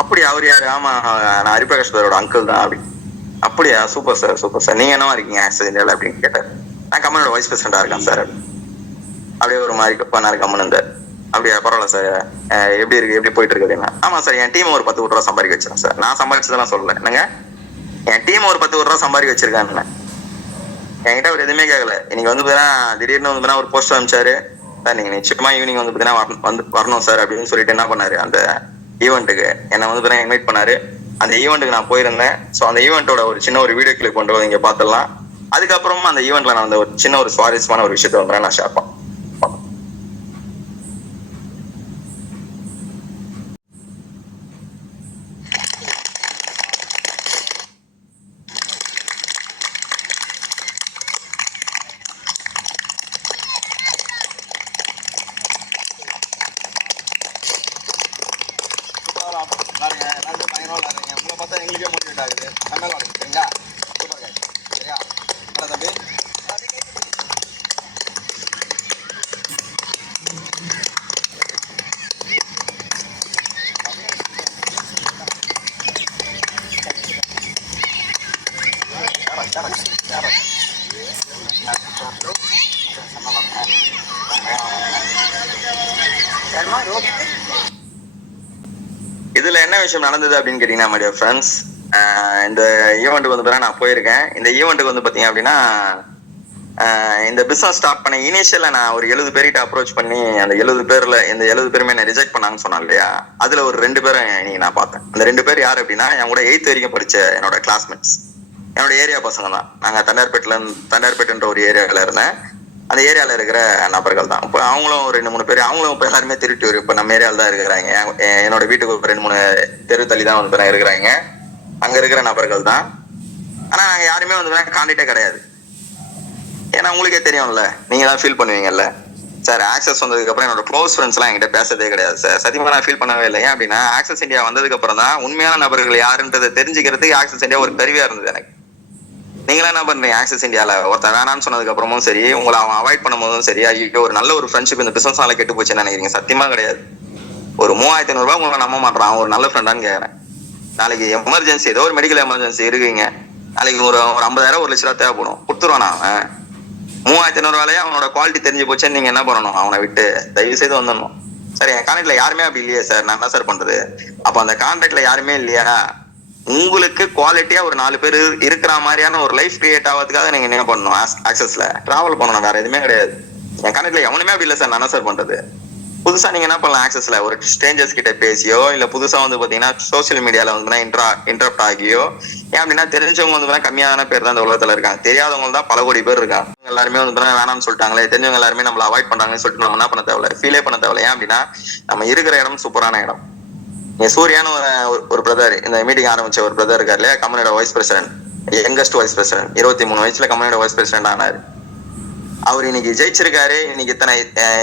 அப்படியா, அவர் யாரு? ஆமா நான் ஹரிபிரகாஷ் அங்கிள் தான். அப்படி அப்படியா, சூப்பர் சார் நீங்க என்னவா இருக்கீங்க ஆக்சஸ் இந்தியாவில் அப்படின்னு கேட்டார். நான் கம்பெனியோட வைஸ் பிரசிடண்டா இருக்கேன் சார். அப்படியே ஒரு மாதிரி பண்ணாரு கம்மன் இருந்தார். அப்படியா, பரவாயில்ல சார், எப்படி போயிட்டு இருக்கு அப்படின்னா ஆமா சார் என் டீம் ஒரு 10 கோடி ரூபா சம்பாதிக்க வச்சிருக்கேன் சார். நான் சம்பாதிச்சதெல்லாம் சொல்லல, என்னங்க என் டீம் ஒரு 10 கோடி ரூபா சம்பாதிக்க வச்சிருக்காங்க. என்கிட்ட அவர் எதுவுமே கேட்கல. இன்னைக்கு வந்து திடீர்னு வந்து ஒரு போஸ்ட் அனுப்பிச்சாரு சார், நீங்க நிச்சயமா ஈவினிங் வந்து வரணும் சார் அப்படின்னு சொல்லிட்டு என்ன பண்ணாரு, அந்த ஈவெண்ட்டுக்கு என்னை வந்து இன்வைட் பண்ணாரு. அந்த ஈவெண்ட்டுக்கு நான் போயிருந்தேன். ஸோ அந்த ஈவெண்ட்டோட ஒரு சின்ன ஒரு வீடியோ கிளிப் கொண்டு வந்து இங்க பார்த்துடலாம். அதுக்கப்புறமா அந்த ஈவெண்ட்ல நான் ஒரு சின்ன ஒரு சுவாரஸ்யமான ஒரு விஷயத்த வந்து நான் ஷேர் பண்ணேன். இதுல என்ன விஷயம் நடந்தது அப்படின்னு கேட்டீங்கன்னா, மை டியர் ஃப்ரெண்ட்ஸ், இந்த ஈவெண்ட்டுக்கு வந்து நான் போயிருக்கேன். இந்த ஈவெண்ட்டுக்கு வந்து பாத்தீங்க அப்படின்னா, இந்த பிசினஸ் ஸ்டார்ட் பண்ண இனிஷியலா நான் ஒரு 70 பேர்கிட்ட அப்ரோச் பண்ணி அந்த 70 பேர்ல இந்த 70 பேருமே என்ன ரிஜெக்ட் பண்ணாங்கன்னு சொன்னாங்க இல்லையா, அதுல ஒரு 2 பேரை இன்னைக்கு நான் பார்த்தேன். அந்த 2 பேர் யாரு அப்படின்னா, என் கூட 8th வரைக்கும் படிச்ச என்னோட கிளாஸ்மேட்ஸ், என்னோட ஏரியா பசங்க தான். நாங்க தண்டார்பேட்டுன்ற ஒரு ஏரியால இருந்தேன். அந்த ஏரியால இருக்கிற நபர்கள் தான். இப்போ அவங்களும் ஒரு 2-3 பேர், அவங்களும் இப்போ எல்லாருமே திருட்டூர், இப்போ நம்ம ஏரியால தான் இருக்கிறாங்க. என்னோட வீட்டுக்கு ஒரு 2-3 தெரு தள்ளி தான் வந்து இருக்கிறாங்க. அங்க இருக்கிற நபர்கள் தான். ஆனா நாங்க யாருமே வந்து கான்டாக்டே கிடையாது. ஏன்னா உங்களுக்கே தெரியும்ல, நீங்க தான் ஃபீல் பண்ணுவீங்கல்ல சார். ஆக்சஸ் வந்ததுக்கு அப்புறம் என்னோட க்ளோஸ் ஃப்ரெண்ட்ஸ் எல்லாம் என்கிட்ட பேசதே கிடையாது சார். சத்தியமா நான் ஃபீல் பண்ணவே இல்லை. ஏன் அப்படின்னா, ஆக்சஸ் இந்தியா வந்ததுக்கு அப்புறம் தான் உண்மையான நபர்கள் யாருன்றதை தெரிஞ்சுக்கிறதுக்கு ஆக்சஸ் இந்தியா ஒரு கருவியா இருந்தது எனக்கு. நீங்களா என்ன பண்றீங்க, ஆக்சஸ் இந்தியால ஒருத்தன் வேணான்னு சொன்னதுக்கு அப்புறமும் சரி, உங்களை அவன் அவாய்ட் பண்ணும் போதும் சரி, ஐயோ ஒரு நல்ல ஒரு ஃப்ரெண்ட்ஷிப் இந்த பிசினஸ்னால கெட்டு போச்சுன்னு நினைக்கிறீங்க? சத்தியமா கிடையாது. ஒரு 3500 ரூபாய் உங்களை நம்ப மாட்டான், ஒரு நல்ல ஃப்ரெண்டான்னு கேட்கறேன். நாளைக்கு எமர்ஜென்சி, ஏதோ ஒரு மெடிக்கல் எமர்ஜென்சி இருக்கீங்க, நாளைக்கு ஒரு 50,000 1 லட்ச ரூபா தேவைப்படும், கொடுத்துருவானா அவன்? 3500 ரூபாயே அவனோட குவாலிட்டி தெரிஞ்சு போச்சுன்னு நீங்க என்ன பண்ணணும்? அவனை விட்டு தயவு செய்து வந்துடணும். சார் என் கான்டாக்ட்ல யாருமே அப்படி இல்லையே சார், நான் என்ன சார் பண்றது? அப்ப அந்த கான்டாக்ட்ல யாருமே இல்லையா, உங்களுக்கு குவாலிட்டியா ஒரு 4 பேர் இருக்கிற மாதிரியான ஒரு லைஃப் கிரியேட் ஆகிறதுக்காக நீங்க என்ன பண்ணணும்? ஆக்சஸ்ல டிராவல் பண்ணணும், வேற எதுவுமே கிடையாது. என் கான்டாக்ட்ல எவனுமே அப்படி இல்லை சார், நான் என்ன சார் பண்றது? புதுசா நீங்க என்ன பண்ணலாம், ஆக்சஸ்ல ஒரு ஸ்ட்ரேஞ்சர்ஸ் கிட்ட பேசியோ, இல்ல புதுசா வந்து பாத்தீங்கன்னா சோசியல் மீடியால வந்து இன்டரப்ட் ஆகியோ, ஏன் அப்படின்னா தெரிஞ்சவங்க வந்து கம்மியான பேர் தான் இந்த உலகத்துல இருக்காங்க, தெரியாதவங்க தான் பல கோடி பேர் இருக்காங்க. எல்லாருமே வந்து வேணாம்னு சொல்லிட்டாங்களே, தெரிஞ்சவங்க எல்லாருமே நம்மள அவாய்ட் பண்றாங்கன்னு சொல்லிட்டு நம்ம என்ன பண்ண தேவையில்ல, ஃபீலே பண்ண தேவையில்ல. ஏன் அப்படின்னா, நம்ம இருக்கிற இடம் சூப்பரான இடம். சூர்யான்னு ஒரு பிரதர், இந்த மீட்டிங் ஆரம்பிச்ச ஒரு பிரதர் இருக்காரு இல்லையா, கம்பெனியோட vice president, youngest vice president, 23 வயசுல கம்பெனியோட வைஸ் பிரசிடென்ட் ஆனாரு. அவர் இன்னைக்கு ஜெயிச்சிருக்காரு. இன்னைக்கு இத்தனை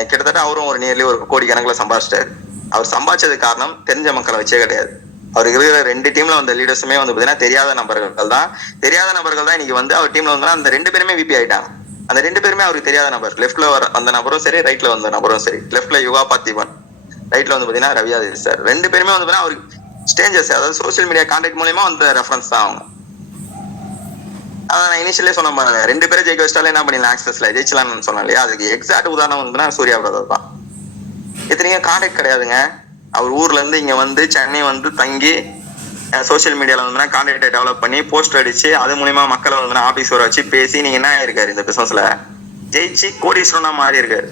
கிட்டத்தட்ட அவரும் ஒரு நியர்லி ஒரு கோடி கணக்குல சம்பாதிச்சிட்டாரு. அவர் சம்பாதிச்சது காரணம் தெரிஞ்ச மக்களை வச்சே கிடையாது. அவருக்கு இருக்கிற 2 டீம்ல வந்த லீடர்ஸுமே வந்து பாத்தீங்கன்னா தெரியாத நபர்கள் தான். தெரியாத நபர்கள் தான் இன்னைக்கு வந்து அவர் டீம்ல வந்து அந்த 2 பேருமே விபி ஆயிட்டாங்க. அந்த 2 பேருமே அவருக்கு தெரியாத நபர். லெஃப்ட்ல வந்த நபரும் சரி, ரைட்ல வந்த நபரும் சரி. லெஃப்ட்ல யுகா பார்த்திபன், ரைட்ல வந்து பாத்தீங்கன்னா ரவியாதி சார். 2 பேருமே வந்து பாத்தீங்கன்னா அவருக்கு ஸ்ட்ரேஞ்சர்ஸ், அதாவது சோசியல் மீடியா கான்டாக்ட் மூலமா வந்த ரெஃபரன்ஸ் தான் அவங்க. அதான் நான் இனிஷியலே சொன்ன பாருங்க, 2 பேரும் ஜெயிக்க வச்சிட்டாலே என்ன பண்ணிடலாம், ஆக்சஸ்ல ஜெயிச்சலாம்னு சொன்னேன் இல்லையா. அதுக்கு எக்ஸாக்ட் உதாரணம் வந்து சூர்யா பிரதர் தான். இத்தனைக்கும் கான்டாக்ட் கிடையாதுங்க. அவர் ஊர்ல இருந்து இங்க வந்து சென்னை வந்து தங்கி சோசியல் மீடியால வந்து கான்டாக்டை டெவலப் பண்ணி போஸ்டர் அடிச்சு அது மூலியமா மக்களை வந்து ஆபீஸ் வர வச்சு பேசி நீங்க என்ன இருக்காரு இந்த பிசினஸ்ல ஜெயிச்சு கோடீஸ்வரனா மாறி இருக்காரு.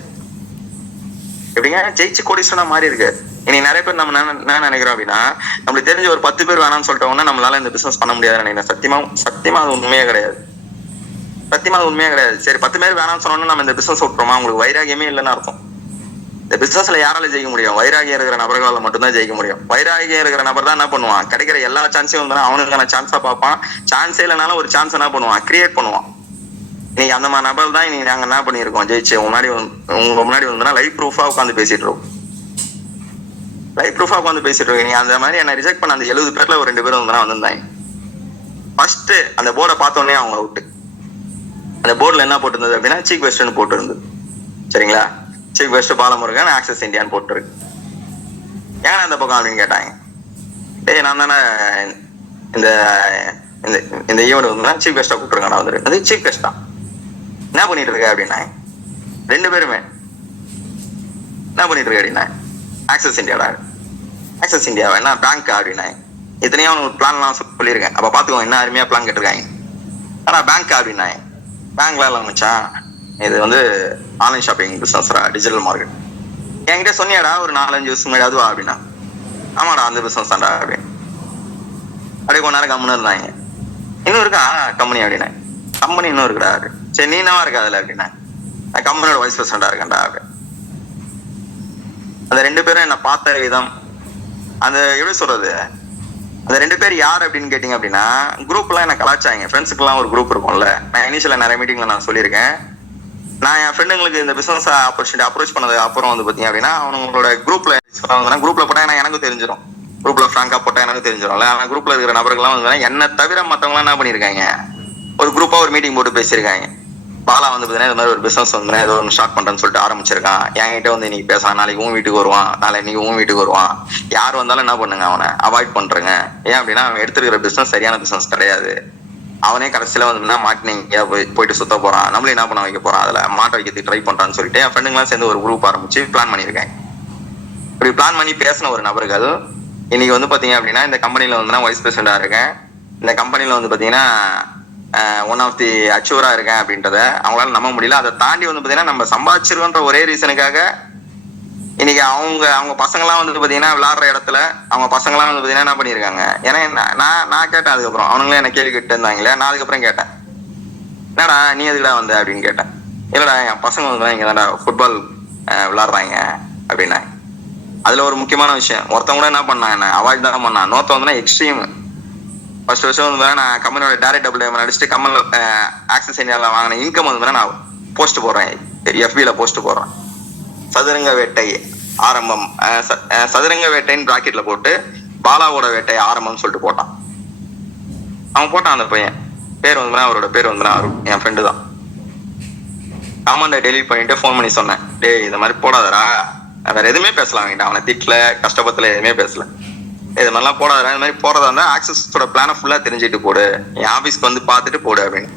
எப்படிங்க ஜெயிச்சு கோடீஸ்வரனா மாறி இருக்காரு. இனி நிறைய பேர் நம்ம என்ன நினைக்கிறோம் அப்படின்னா, நம்மளுக்கு தெரிஞ்ச ஒரு 10 பேர் வேணாம்னு சொல்லிட்டோம்னா நம்மளால இந்த பிசினஸ் பண்ண முடியாதுன்னு நினைக்கிறேன். சத்தியமா அது உண்மையே கிடையாது. சத்தியமா அது உண்மையே கிடையாது. சரி 10 பேர் வேணாம்னு சொன்னோம்னா நம்ம இந்த பிசினஸ் விட்டுறோமா? உங்களுக்கு வைராகியமே இல்லைன்னு அர்த்தம். இந்த பிசினஸ்ல யாரால ஜெயிக்க முடியும்? வைராகியம் இருக்கிற நபர்களால மட்டும்தான் ஜெயிக்க முடியும். வைராகியம் இருக்கிற நபர் தான் என்ன பண்ணுவான், கிடைக்கிற எல்லா சான்ஸையும் வந்து அவனுக்கான சான்ஸா பார்ப்பான். சான்ஸே இல்லைனாலும் ஒரு சான்ஸ் என்ன பண்ணுவான், கிரியேட் பண்ணுவான். இன்னைக்கு அந்த மாதிரி நபர் தான் இன்னைக்கு நாங்க என்ன பண்ணிருக்கோம், ஜெயிச்சு உங்க முன்னாடி வந்து லைவ் ப்ரூஃபா உட்காந்து பேசிட்டு இருக்கோம். லைவ் ப்ரூஃபா உட்காந்து பேசிட்டு இருக்கீங்க. அந்த மாதிரி என்ன ரிஜெக்ட் பண்ண அந்த 70 பேர்ல ஒரு 2 பேரும் வந்து வந்திருந்தாங்க. ஃபர்ஸ்ட் அந்த போர்டை பார்த்தோன்னே அவங்க அவுட்டு. அந்த போர்டில் என்ன போட்டிருந்தது அப்படின்னா, சீஃப் கெஸ்ட்னு போட்டிருந்தது. சரிங்களா, சீஃப் கெஸ்ட் பாலமுருகன், ஆக்சஸ் இந்தியான்னு போட்டுருக்கு. ஏன்னா அந்த பக்கம் அப்படின்னு கேட்டாங்க. டேய் நான் தானே இந்த இந்த ஈவெண்ட் வந்து சீஃப் கெஸ்டா கூப்பிட்டுருக்கான் வந்துரு. அது சீஃப் கெஸ்டா என்ன பண்ணிட்டு இருக்க அப்படின்னா, 2 பேருமே என்ன பண்ணிட்டு இருக்க அப்படின்னா, ஆக்சஸ் இந்தியாடா. ஆக்சஸ் இந்தியாவா என்ன பேங்க் அப்படின்னா, இத்தனையும் அவனுக்கு பிளான்லாம் சொல்லியிருக்கேன். அப்ப பாத்துக்கோ என்ன அருமையா பிளான் கேட்டிருக்காங்க. ஆனா பேங்க் அப்படின்னா, பேங்க்ல எல்லாம் மச்சான் இது வந்து online shopping business, digital market. என்கிட்ட சொன்னியாடா ஒரு 4-5 வருஷம் முன்னாடி அதுவா அப்படின்னா, ஆமாடா அந்த பிசினஸ் தான்டா அப்படின்னு. அப்படியே கொஞ்ச நேரம் கம்முன்னு இருந்தாங்க. இன்னும் இருக்கா கம்பெனி அப்படின்னா, கம்பெனி இன்னும் இருக்குடா. சரி நீ என்னவா இருக்கா அதுல அப்படின்னா, நான் கம்பெனியோட வைஸ் பிரசிடண்டா இருக்கேன்டா அப்படின்னு. அந்த 2 பேரும் என்ன பார்த்த விதம், அந்த எப்படி சொல்றது, அந்த 2 பேர் யார் அப்படின்னு கேட்டீங்க அப்படின்னா, குரூப்லாம் என்ன கலாச்சாங்க. ஃப்ரெண்ட்ஸுக்குலாம் ஒரு குரூப் இருக்கும்ல. நான் இனிஷியலா நிறைய மீட்டிங்ல நான் சொல்லியிருக்கேன். நான் என் ஃப்ரெண்டுங்களுக்கு இந்த பிசினஸ் ஆப்பர்ச்சுனிட்டி அப்ரோச் பண்ணதுக்கு அப்புறம் வந்து பாத்தீங்க அப்படின்னா, அவங்களோட குரூப்ல போட்டா எனக்கு தெரிஞ்சிடும். குரூப்ல ஃப்ராங்கா போட்டா எனக்கு தெரிஞ்சிடும்ல. ஆனா குரூப்ல இருக்கிற நபர்கள்லாம் வந்து என்ன தவிர மத்தவங்க என்ன பண்ணிருக்காங்க, ஒரு குரூப்பா ஒரு மீட்டிங் போட்டு பேசியிருக்காங்க. பாலா வந்து பாத்தீங்கன்னா இந்த மாதிரி ஒரு பிசினஸ் வந்து ஏதோ ஒன்று ஸ்டார்ட் பண்றேன்னு சொல்லிட்டு ஆரம்பிச்சிருக்கான். என்கிட்ட வந்து இன்னைக்கு பேசலாம், நாளைக்கு உன் வீட்டுக்கு வருவான், நாளைக்கு உன் வீட்டுக்கு வருவான். யார் வந்தாலும் என்ன பண்ணுங்க, அவனை அவாய்ட் பண்றேங்க. ஏன் அப்படின்னா அவன் எடுத்துருக்கிற பிசினஸ் சரியான பிசினஸ் கிடையாது. அவனே கடைசியில வந்து மாட்டினீங்க போயிட்டு சுத்த போறான், நம்மளும் என்ன பண்ண வைக்க போறான், அதுல மாட்ட வைக்கிறதுக்கு ட்ரை பண்றான்னு சொல்லிட்டு என் ஃப்ரெண்டுங்களாம் சேர்ந்து ஒரு குரூப் ஆரம்பிச்சு பிளான் பண்ணியிருக்கேன். இப்படி பிளான் பண்ணி பேசின ஒரு நபர்கள் இன்னைக்கு வந்து பாத்தீங்க அப்படின்னா இந்த கம்பெனில வந்து வைஸ் பிரசிடண்டா இருக்கேன். இந்த கம்பெனில வந்து பாத்தீங்கன்னா ஒன் ஆஃப் தி அச்சீவரா இருக்கேன் அப்படின்றத அவங்களால நம்ப முடியல. அதை தாண்டி வந்து பாத்தீங்கன்னா நம்ம சம்பாதிச்சிருக்கோன்ற ஒரே ரீசனுக்காக இன்னைக்கு அவங்க பசங்களாம் வந்து பாத்தீங்கன்னா விளையாடுற இடத்துல அவங்க பசங்களாம் வந்து பாத்தீங்கன்னா என்ன பண்ணிருக்காங்க. ஏன்னா நான் கேட்டேன், அதுக்கப்புறம் அவனுங்களே என்ன கேள்வி கேட்டு இருந்தாங்களே, நான் அதுக்கப்புறம் கேட்டேன், என்னடா நீ எதுக்குடா வந்த அப்படின்னு கேட்டேன். இல்லடா என் பசங்க வந்து இங்க தான்டா ஃபுட்பால் விளையாடுறாங்க அப்படின்னா. அதுல ஒரு முக்கியமான விஷயம், ஒருத்தவங்க கூட என்ன பண்ணான், என்ன அவாய்ட் தான் பண்ணான். இன்னொருத்த வந்து எக்ஸ்ட்ரீம். ஃபர்ஸ்ட் வருஷம் வந்து நான் கம்பெனியோட டைரக்ட் டபுள் அடிச்சுட்டு கம்பெனில ஆக்சஸ் இந்தியாவில் வாங்கின இன்கம் வந்து நான் போஸ்ட் போடுறேன், எஃபில போஸ்ட் போடுறேன். சதுரங்க வேட்டை ஆரம்பம், சதுரங்க வேட்டைன்னு பிராக்கெட்ல போட்டு பாலாவோட வேட்டை ஆரம்பம்னு சொல்லிட்டு போட்டான். அவன் போட்டான். அந்த பையன் பேர் வந்து அவரோட பேர் வந்து என் ஃப்ரெண்டு தான். கமெண்ட்டை டெலிட் பண்ணிட்டு ஃபோன் பண்ணி சொன்னேன், டேய் இந்த மாதிரி போடாதரா, வேற எதுவுமே பேசலாம் அவன்கிட்ட. அவனை திட்டல, கஷ்டப்பத்துல எதுவுமே பேசல. இது மாதிரிலாம் போடாதரா, இந்த மாதிரி போறதா இருந்தா ஆக்சஸோட பிளானை ஃபுல்லா தெரிஞ்சுட்டு போடு, என் ஆபீஸ்க்கு வந்து பார்த்துட்டு போடு அப்படின்னு.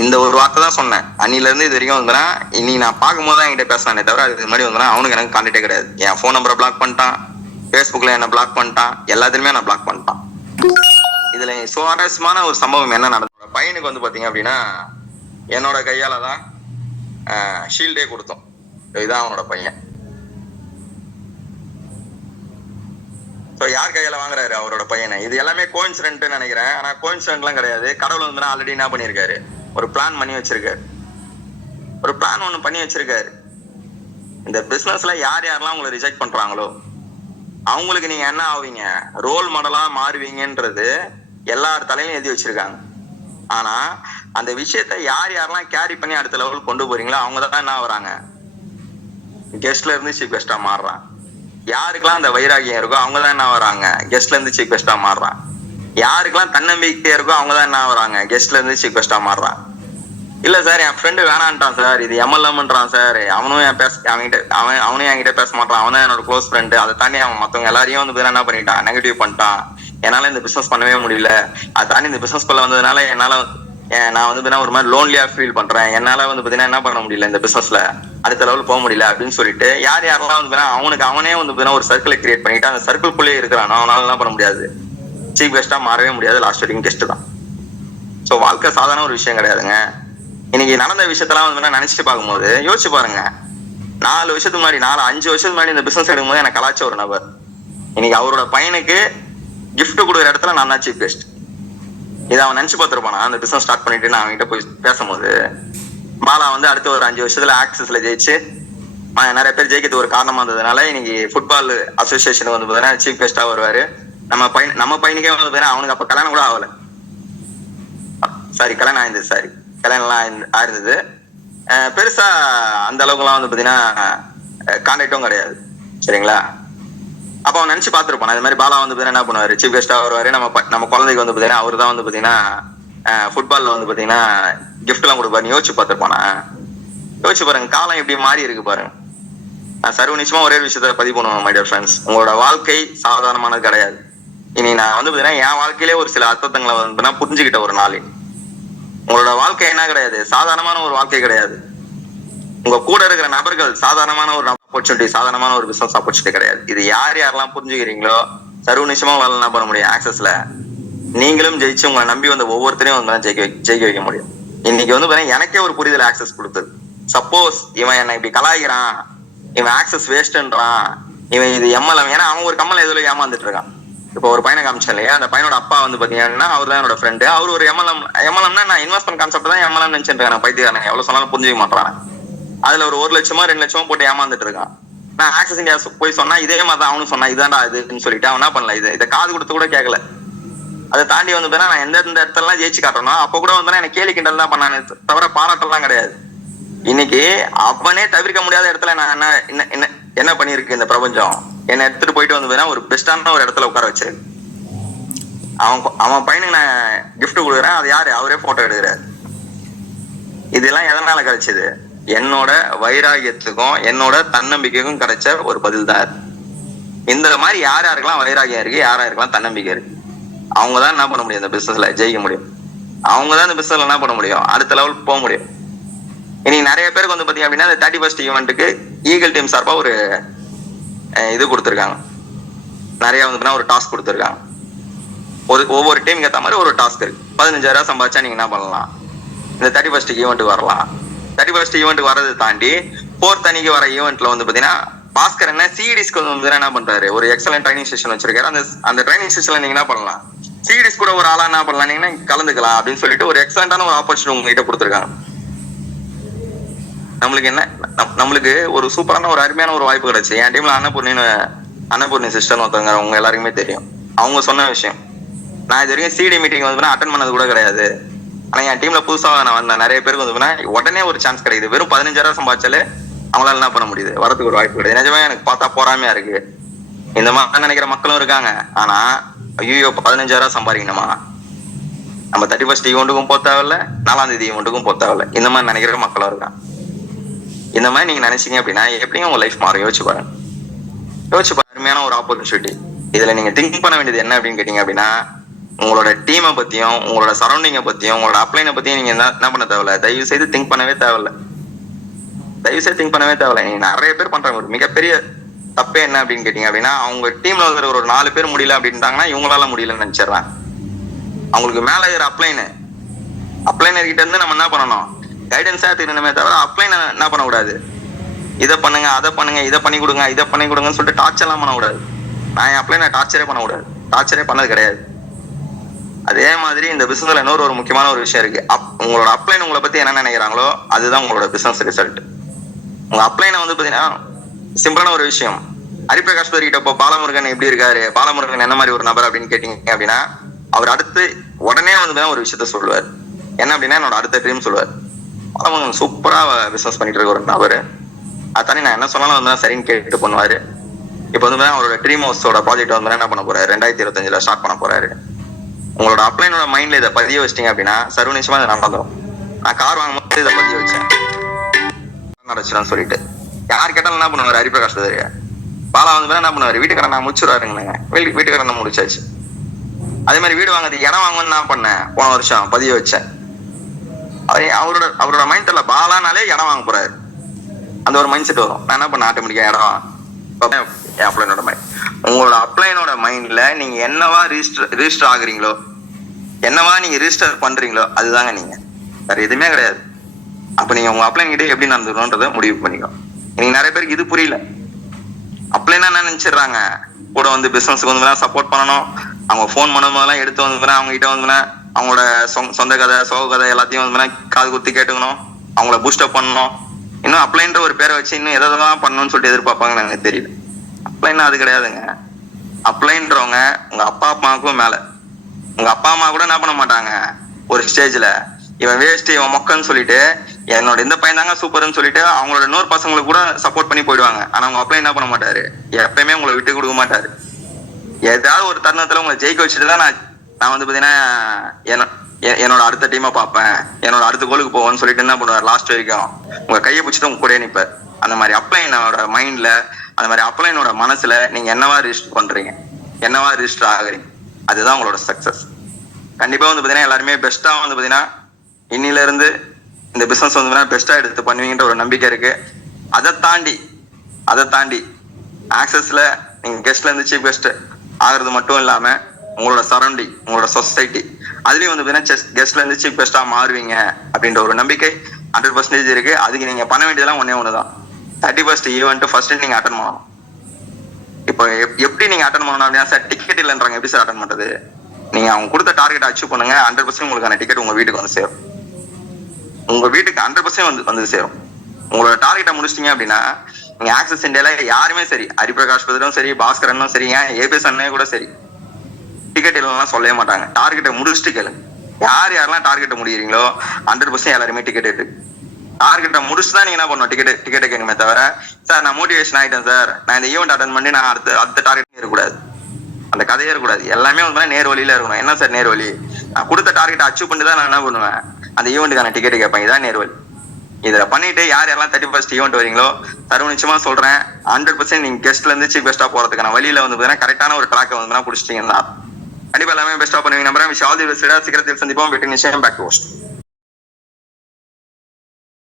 இந்த ஒரு வார்த்தை தான் சொன்னேன். அன்னில இருந்து இது வரைக்கும் வந்துனா இன்னைக்கு நான் பார்க்கும்போது தான் என்கிட்ட பேசினானே தவிர அதுக்கு மாதிரி வந்துனா அவனுக்கு எனக்கு கான்டாக்டே கிடையாது. என் ஃபோன் நம்பரை பிளாக் பண்ணிட்டான், ஃபேஸ்புக்ல என்ன பிளாக் பண்ணிட்டான், எல்லாத்துலயுமே நான் பிளாக் பண்ணிட்டான். இதுல சுவாரஸ்யமான ஒரு சம்பவம் என்ன நடந்தது, பையனுக்கு வந்து பாத்தீங்க அப்படின்னா என்னோட கையால தான் ஷீல்டே கொடுத்தோம். இதுதான் அவனோட பையன். ஸோ யார் கையில வாங்குறாரு அவரோட பையனை, இது எல்லாமே கோயின்சிடென்ட் நினைக்கிறேன். ஆனா கோயின்சிடென்ட்லாம் கிடையாது. கடவுள் வந்து ஆல்ரெடி என்ன பண்ணியிருக்காரு, ஒரு பிளான் பண்ணி வச்சிருக்காரு. ஒரு பிளான் ஒன்று பண்ணி வச்சிருக்காரு. இந்த பிசினஸ்ல யார் யாரெல்லாம் உங்களை ரிஜெக்ட் பண்றாங்களோ அவங்களுக்கு நீங்க என்ன ஆவீங்க, ரோல் மாடலா மாறுவீங்கன்றது எல்லார் தலையிலும் எழுதி வச்சிருக்காங்க. ஆனா அந்த விஷயத்த யார் யாரெல்லாம் கேரி பண்ணி அடுத்த லெவல் கொண்டு போறீங்களோ அவங்க தான் என்ன ஆகுறாங்க, கெஸ்ட்ல இருந்து சீஃப் கெஸ்டா மாறுறான். யாருக்கெல்லாம் அந்த வைராகியம் இருக்கோ அவங்க தான் என்ன வராங்க, கெஸ்ட்ல இருந்து சீஃப் கெஸ்டா மாறுறான். யாருக்கெல்லாம் தன்னம்பிக்கையா இருக்கோ அவங்க தான் என்ன வராங்க, கெஸ்ட்ல இருந்து சீஃப் கெஸ்டா மாறுறான். இல்ல சார் என் ஃப்ரெண்டு வேணான்ட்டான் சார், இது எம்எல்எம்ன்றான் சார், அவனும் என்கிட்ட பேச மாட்டான், அவன் தான் என்னோட க்ளோஸ் ஃப்ரெண்டு, அதை தாண்டி அவன் மற்றவங்க எல்லாரையும் வந்து என்ன பண்ணிட்டான், நெகட்டிவ் பண்ணிட்டான், என்னால இந்த பிசினஸ் பண்ணவே முடியல, அதை தாண்டி இந்த பிசினஸ் குள்ள வந்ததுனால என்னால நான் வந்து ஒரு மாதிரி லோன்லியா ஃபீல் பண்றேன், என்னால வந்து பாத்தீங்கன்னா என்ன பண்ண முடியல, இந்த பிசினஸ்ல அடுத்த லெவல் போக முடியல அப்படின்னு சொல்லிட்டு யார் யாரெல்லாம் வந்து அவனுக்கு அவனே வந்து ஒரு சர்க்கிளை கிரியேட் பண்ணிட்டு அந்த சர்க்கிள்குள்ளேயே இருக்கிறானோ அவனால என்ன பண்ண முடியாது, சீஃப் கெஸ்டா மாறவே முடியாது, லாஸ்ட் வரைக்கும் கெஸ்ட் தான். ஸோ வாழ்க்கை சாதாரண ஒரு விஷயம் கிடையாதுங்க. இன்னைக்கு நடந்த விஷயத்தெல்லாம் வந்து நினைச்சிட்டு பார்க்கும்போது யோசிச்சு பாருங்க, 4 வருஷத்துக்கு முன்னாடி 5 வருஷத்துக்கு முன்னாடி இந்த பிசினஸ் எடுக்கும்போது எனக்கு கலாச்ச ஒரு நபர், இன்னைக்கு அவரோட பையனுக்கு கிஃப்ட் கொடுக்குற இடத்துல நான் தான் சீஃப் கெஸ்ட். இதை அவன் நினைச்சு பார்த்துருப்பானா, அந்த பிசினஸ் ஸ்டார்ட் பண்ணிட்டு நான் அவன்கிட்ட போய் பேசும்போது, பாலா வந்து அடுத்த ஒரு 5 வருஷத்துல ஆக்சஸ்ல ஜெயிச்சு நிறைய பேர் ஜெயிக்கிறது ஒரு காரணமா இருந்ததுனால இன்னைக்கு ஃபுட்பால் அசோசியேஷன் வந்து பார்த்தீங்கன்னா சீஃப் கெஸ்டா வருவாரு. நம்ம பையனுக்கே வந்து பார்த்தீங்கன்னா அவனுக்கு அப்ப கல்யாணம் கூட ஆகல, கல்யாணம் ஆயிருந்தது, கல்யாணம்லாம் ஆயிருந்தது. பெருசா அந்த அளவுக்குலாம் வந்து பார்த்தீங்கன்னா கான்டாக்டும் கிடையாது, சரிங்களா. அப்ப அவன் நினைச்சு பார்த்துருப்பான், இது மாதிரி பாலா வந்து என்ன பண்ணுவாரு, சீஃப் கெஸ்டா வருவாரு, நம்ம குழந்தைக்கு வந்து பாத்தீங்கன்னா அவரு தான் வந்து பாத்தீங்கன்னா ஃபுட்பால்ல வந்து பாத்தீங்கன்னா கிஃப்ட் எல்லாம் கொடுப்பாரு. யோசிச்சு பார்த்துருப்பானா, யோசிச்சு பாருங்க, காலம் எப்படி மாறி இருக்கு பாருங்க. நான் சர்வ நிச்சயமா ஒரே விஷயத்த பதிவு பண்ணுவேன், மை டியர் ஃப்ரெண்ட்ஸ், உங்களோட வாழ்க்கை சாதாரணமானது கிடையாது. இனி நான் வந்து பாத்தீங்கன்னா என் வாழ்க்கையிலே ஒரு சில அர்த்தங்களை வந்து புரிஞ்சுக்கிட்ட ஒரு நாள். உங்களோட வாழ்க்கை என்ன கிடையாது, சாதாரணமான ஒரு வாழ்க்கை கிடையாது. உங்க கூட இருக்கிற நபர்கள் சாதாரணமான ஒரு ஆப்பர்ச்சுனிட்டி, சாதாரணமான ஒரு பிசினஸ் ஆப்பர்ச்சுனிட்டி கிடையாது. இது யார் யாரெல்லாம் புரிஞ்சுக்கிறீங்களோ சர்வ நிச்சயமா உங்களால என்ன பண்ண முடியும், ஆக்சஸ்ல நீங்களும் ஜெயிச்சு உங்களை நம்பி வந்த ஒவ்வொருத்தரையும் வந்து ஜெயிக்க வைக்க முடியும். இன்னைக்கு வந்து எனக்கே ஒரு புரிதல் ஆக்சஸ் கொடுத்தது. சப்போஸ் இவன் என்ன இப்படி கலாய்க்கிறான், இவன் ஆக்சஸ் வேஸ்ட்ன்றான், இவன் இது எம்எல்எம், ஏன்னா அவன் ஒரு கம்மல் எதுல ஏமாந்துட்டு இருக்கான். இப்போ ஒரு பையனை காமிச்சேன் இல்லையா, அந்த பையனோட அப்பா வந்து பாத்தீங்கன்னா அவர் தான் என்னோட ஃப்ரெண்டு. அவர் ஒரு எம்எல்எம்னா நான் இன்வெஸ்ட்மெண்ட் கான்செப்ட் தான் எம்எல்எம் நினைச்சிட்டு இருக்கேன். பைத்தியக்காரன் எவ்வளவு சொன்னாலும் புரிஞ்சுக்க மாட்டான். அதுல ஒரு 1 லட்சமோ 2 லட்சமோ போட்டு ஏமாந்துட்டு இருக்கான். நான் ஆக்சஸ் இந்தியா போய் சொன்னா இதே மாதிரி தான் அவனு சொன்னா, இதான்டா இதுன்னு சொல்லிட்டு அவன் என்ன பண்ணல, இதை காது கொடுத்து கூட கேட்கல. அதை தாண்டி வந்து நான் எந்தெந்த இடத்துல ஜெயிச்சு காட்டணும் அப்ப கூட வந்து எனக்கு கேலி கிண்டல் தான் பண்ணானே தவிர பாராட்டெல்லாம் கிடையாது. இன்னைக்கு அவனே தவிர்க்க முடியாத இடத்துல நான் என்ன பண்ணிருக்கு இந்த பிரபஞ்சம், என்னை எடுத்துட்டு போயிட்டு வந்து ஒரு பெஸ்டான ஒரு இடத்துல உட்கார வச்சிருக்கு. அவன் பையனுக்கு நான் கிஃப்ட் கொடுக்குறேன், அது யாரு, அவரே போட்டோ எடுக்கிறாரு. இதெல்லாம் எதனால கிடைச்சது, என்னோட வைராகியத்துக்கும் என்னோட தன்னம்பிக்கைக்கும் கிடைச்ச ஒரு பதில் தான். இந்த மாதிரி யார் யாருக்கெல்லாம் வைராகியம் இருக்கு, யார் யாருக்கெல்லாம் தன்னம்பிக்கை இருக்கு, அவங்கதான் என்ன பண்ண முடியும், இந்த பிசினஸ்ல ஜெயிக்க முடியும். அவங்க தான் இந்த பிசினஸ்ல என்ன பண்ண முடியும், அடுத்த லெவலுக்கு போக முடியும். இன்னைக்கு நிறைய பேருக்கு வந்து பாத்தீங்க அப்படின்னா இந்த 31st ஈவெண்ட்டுக்கு ஈகிள் டீம் சார்பா ஒரு இது கொடுத்துருக்காங்க, நிறைய வந்து ஒரு டாஸ்க் கொடுத்துருக்காங்க. ஒவ்வொரு டீமுக்கு ஏற்ற மாதிரி ஒரு டாஸ்க் இருக்கு. 15,000 சம்பாதிச்சா நீங்க என்ன பண்ணலாம், இந்த 31st ஈவெண்ட்டுக்கு வரலாம். 31st ஈவெண்ட்டுக்கு வரதை தாண்டி 4th அன்னைக்கு வர ஈவெண்ட்ல வந்து பாத்தீங்கன்னா பாஸ்கர் என்ன சிடிஸ்க்கு வந்து என்ன பண்றாரு, ஒரு எக்ஸலன்ட் ட்ரைனிங் செஷன் வச்சிருக்காரு. அந்த ட்ரைனிங் செஷன்ல நீங்க என்ன பண்ணலாம், சிடிஸ் கூட ஒரு ஆளா என்ன பண்ணலாம், நீங்க கலந்துக்கலாம் அப்படின்னு சொல்லிட்டு ஒரு எக்ஸலண்டான ஒரு ஆப்பர்ச்சுனிட்டி உங்ககிட்ட கொடுத்துருக்காங்க. நம்மளுக்கு என்ன, நம்மளுக்கு ஒரு சூப்பரான ஒரு அருமையான ஒரு வாய்ப்பு கிடைச்சு. என் டீம்ல அன்னபூர்ணி சிஸ்டர் ஒருத்தவங்க, அவங்க எல்லாருக்குமே தெரியும். அவங்க சொன்ன விஷயம், நான் இது வரைக்கும் சிடி மீட்டிங் வந்து அட்டன் பண்ணது கூட கிடையாது. ஆனா என் டீம்ல புதுசா நான் வந்த நிறைய பேருக்கு வந்து உடனே ஒரு சான்ஸ் கிடைக்குது. வெறும் 15,000 சம்பாதிச்சாலே அவங்களால என்ன பண்ண முடியுது, வரதுக்கு ஒரு வாய்ப்பு கிடையாது. நிஜமே எனக்கு பார்த்தா போறாமையா இருக்கு. இந்த மாதிரி நினைக்கிற மக்களும் இருக்காங்க. ஆனா ஐயோ 15,000 சம்பாதிக்கணுமா, நம்ம 31st ஈவெண்ட்டுக்கும் போக தேவையில்ல, 4ஆம் தேதி ஈவெண்ட்டுக்கும் போக தேவையில்ல, இந்த மாதிரி நினைக்கிற மக்களும் இருக்காங்க. இந்த மாதிரி நீங்க நினைச்சீங்க அப்படின்னா எப்படியும் உங்க லைஃப் மாறும். யோசிச்சு பாருங்க. அருமையான ஒரு ஆப்பர்ச்சுனிட்டி. இதுல நீங்க திங்க் பண்ண வேண்டியது என்ன அப்படின்னு கேட்டீங்க அப்படின்னா, உங்களோட டீமை பத்தியும் உங்களோட சரௌண்டிங்கை பத்தியும் உங்களோட அப்ளைனை பத்தியும் நீங்க என்ன பண்ண தேவையில்ல, தயவு செய்து திங்க் பண்ணவே தேவையில்ல. நீங்க நிறைய பேர் பண்றாங்க ஒரு மிகப்பெரிய தப்பே என்ன அப்படின்னு கேட்டீங்க அப்படின்னா, அவங்க டீம்ல இருக்கிற ஒரு 4 பேர் முடியல அப்படின்ட்டாங்கன்னா இவங்களால முடியலன்னு நினைச்சிடறாங்க. அவங்களுக்கு மேல இருக்கிற அப்ளைனர் கிட்ட இருந்து நம்ம என்ன பண்ணணும், கைடன்ஸா எடுத்துக்கணுமே தவிர அப்ளைன் என்ன பண்ணக்கூடாது, இதை பண்ணுங்க அதை பண்ணுங்க இதை பண்ணி கொடுங்கன்னு சொல்லிட்டு டார்ச்சர் எல்லாம் பண்ணக்கூடாது. நான் என் அப்ளைனை டார்ச்சரே பண்ணது கிடையாது. அதே மாதிரி இந்த பிசினஸ்ல இன்னொரு முக்கியமான ஒரு விஷயம் இருக்கு. உங்களோட அப்ளைன் உங்களை பத்தி என்ன நினைக்கிறாங்களோ அதுதான் உங்களோட பிசினஸ் ரிசல்ட். உங்க அப்ளைனை வந்து பாத்தீங்கன்னா சிம்பிளான ஒரு விஷயம், ஹரிபிரகாஷ் கிட்ட இப்போ பாலமுருகன் எப்படி இருக்காரு, பாலமுருகன் என்ன மாதிரி ஒரு நபர் அப்படின்னு கேட்டீங்க அப்படின்னா, அவர் அடுத்து உடனே வந்து ஒரு விஷயத்த சொல்லுவார். என்ன அப்படின்னா, என்னோட அடுத்த ட்ரீம் சொல்லுவார். பாலமுருகன் சூப்பரா பிசினஸ் பண்ணிட்டு இருக்க ஒரு நபர், அது தானே நான் என்ன சொன்னாலும் வந்து சரின்னு கேட்டு பண்ணுவாரு. இப்போ வந்து அவரோட ட்ரீம் ஹவுஸோட ப்ராஜெக்ட் வந்து என்ன பண்ண போறாரு, 2025 ஸ்டார்ட் பண்ண போறாரு. உங்களோட அப்ளைனோட மைண்ட்ல இதை பதிய வச்சிட்டீங்க அப்படின்னா சர்வ நிச்சயமா இதை நடந்துடும். நான் கார் வாங்கும் போது இதை பதிய வச்சேன் நடச்சுன்னு சொல்லிட்டு. யார் கேட்டாலும் என்ன பண்ணுவாரு, ஹரிபிரகாஷ் பாலா வந்து என்ன பண்ணுவாரு, வீட்டுக்காரன் நான் முடிச்சுடுறாருங்க, வீட்டுக்காரன் முடிச்சாச்சு. அதே மாதிரி வீடு வாங்குறதுக்கு இடம் வாங்கணும்னு நான் பண்ணேன், போன வருஷம் பதிய வச்சேன். அவரோட மைண்ட் செட்ல பாலானாலே இடம் வாங்க போறாரு, அந்த ஒரு மைண்ட் செட் வரும். நான் என்ன பண்ண ஆட்டோமேட்டிக்கா இடம் அப்ளைனோட மைண்ட். உங்களோட அப்ளைனோட மைண்ட்ல நீங்க என்னவா ரிஜிஸ்டர் ஆகுறீங்களோ, என்னவா நீங்க ரிஜிஸ்டர் பண்றீங்களோ அதுதாங்க நீங்க, வேற எதுவுமே கிடையாது. அப்ப நீங்க உங்க அப்ளைன் கிட்ட எப்படி நடந்துக்கணும்ன்றத முடிவு பண்ணிக்கோ. நீங்க நிறைய பேருக்கு இது புரியல. அப்ளைனா என்ன நினைச்சிடுறாங்க, கூட வந்து பிசினஸ்க்கு வந்து சப்போர்ட் பண்ணணும், அவங்க போன் பண்ணும் போதெல்லாம் எடுத்து வந்து அவங்க கிட்ட வந்து அவங்களோட சொந்த கதை சோக கதை எல்லாத்தையும் வந்து காது குத்தி கேட்டுக்கணும், அவங்கள பூஸ்டப் பண்ணணும். இன்னும் அப்ளைன்ற ஒரு பேரை வச்சு இன்னும் எதெல்லாம் பண்ணணும்னு சொல்லிட்டு எதிர்பார்ப்பாங்கன்னு எனக்கு தெரியல. அப்ளைன்னா அது கிடையாதுங்க. அப்ளைன்றவங்க உங்க அப்பா அம்மாவுக்கும் மேல. உங்க அப்பா அம்மா கூட என்ன பண்ண மாட்டாங்க, ஒரு ஸ்டேஜ்ல இவன் வேஸ்ட் இவன் மொக்கன்னு சொல்லிட்டு என்னோட இந்த பையன் தாங்க சூப்பர்னு சொல்லிட்டு அவங்களோட இன்னொரு பசங்களுக்கு கூட சப்போர்ட் பண்ணி போயிடுவாங்க. ஆனா உங்க அப்ளை என்ன பண்ண மாட்டாரு, எப்பயுமே உங்களை விட்டு கொடுக்க மாட்டாரு. ஏதாவது ஒரு தருணத்துல உங்களை ஜெயிக்க வச்சுட்டு தான் நான் வந்து பாத்தீங்கன்னா என்னோட அடுத்த டீமை பார்ப்பேன், என்னோட அடுத்த கோலுக்கு போவேன்னு சொல்லிட்டு என்ன பண்ணுவார், லாஸ்ட் வரைக்கும் உங்க கையை பிடிச்சிட்டு உங்க கூட நிற்பார். அந்த மாதிரி அப்ளைனோட மைண்ட்ல, அந்த மாதிரி அப்ளைனோட மனசுல நீங்க என்னவா ரிஜிஸ்டர் பண்றீங்க, என்னவா ரிஜிஸ்டர் ஆகுறீங்க, அதுதான் உங்களோட சக்சஸ். கண்டிப்பா வந்து பாத்தீங்கன்னா எல்லாருமே பெஸ்டா வந்து பாத்தீங்கன்னா இன்னில இருந்து இந்த பிசினஸ் வந்து பெஸ்டா எடுத்து பண்ணுவீங்கன்ற ஒரு நம்பிக்கை இருக்கு. அதை தாண்டி ஆக்சஸ்ல நீங்க கெஸ்ட்ல இருந்து சீஃப் கெஸ்ட் ஆகுறது மட்டும் இல்லாம உங்களோட சரௌண்டிங், உங்களோட சொசைட்டி, அதுலயும் வந்து பாத்தீங்கன்னா கெஸ்ட்ல இருந்து சீஃப் கெஸ்டா மாறுவீங்க அப்படின்ற ஒரு நம்பிக்கை 100% இருக்கு. அதுக்கு நீங்க பண்ண வேண்டியதெல்லாம் ஒண்ணுதான், 31st ஈவெண்ட் ஃபர்ஸ்ட் நீங்க அட்டன் பண்ணணும். இப்போ எப்படி நீங்க அட்டன் பண்ணணும் அப்படின்னா, சார் டிக்கெட் இல்லைன்றாங்க, எப்படி சார் அட்டன் பண்றது? நீங்க அவங்க கொடுத்த டார்கெட் அச்சீவ் பண்ணுங்க, 100% உங்களுக்கான டிக்கெட் உங்க வீட்டுக்கு வந்து சேரும். உங்க வீட்டுக்கு 100% வந்து சேரும். உங்களோட டார்கெட்டை முடிச்சிட்டீங்க அப்படின்னா நீங்க ஆக்சஸ் இந்தியால யாருமே சரி, ஹரிபிரகாஷ் பத்திரம் சரி, பாஸ்கரனும் சரி, ஏபிஎஸ் அண்ணே கூட சரி, டிக்கெட் இல்லைன்னா சொல்லவே மாட்டாங்க. டார்கெட்டை முடிச்சுட்டு கேளுங்க. யாரெல்லாம் டார்கெட்டை முடியறீங்களோ 100% எல்லாருமே டிக்கெட் இருக்கு. டார்கெட்டை முடிச்சுட்டு தான் நீங்க என்ன பண்ணணும், டிக்கெட்டை கேட்கணுமே தவிர, சார் நான் மோட்டிவேஷன் ஆயிட்டேன் சார், நான் இந்த ஈவெண்ட் அட்டன் பண்ணி நான் அடுத்த டார்கெட் இருக்கக்கூடாது, அந்த கதையே இருக்கக்கூடாது. எல்லாமே வந்து நேர் வழியில இருக்கணும். என்ன சார் நேர் வழி? நான் கொடுத்த டார்கெட்டை அச்சீவ் பண்ணி தான் நான் என்ன பண்ணுவேன், அந்த ஈவெண்ட்டுக்கான டிக்கெட் கேட்பேன். இதான் நேர் வழி. இதில் பண்ணிட்டு யாரெல்லாம் 31st ஈவெண்ட் வரீங்களோ சர்வ நிச்சயமா சொல்றேன், 100% நீங்க கெஸ்ட்ல இருந்து சீஃப் கெஸ்டா போறதுக்கான வழியில வந்து கரெக்டான ஒரு ட்ராக்கை வந்து பிடிச்சிட்டீங்கன்னா கண்டிப்பா எல்லாமே பெஸ்டா பண்ணுவீங்க நம்புறேன். Wish all the best. சீக்கிரத்தில் சந்திப்போம். வெற்றி நிச்சயம். Back to host.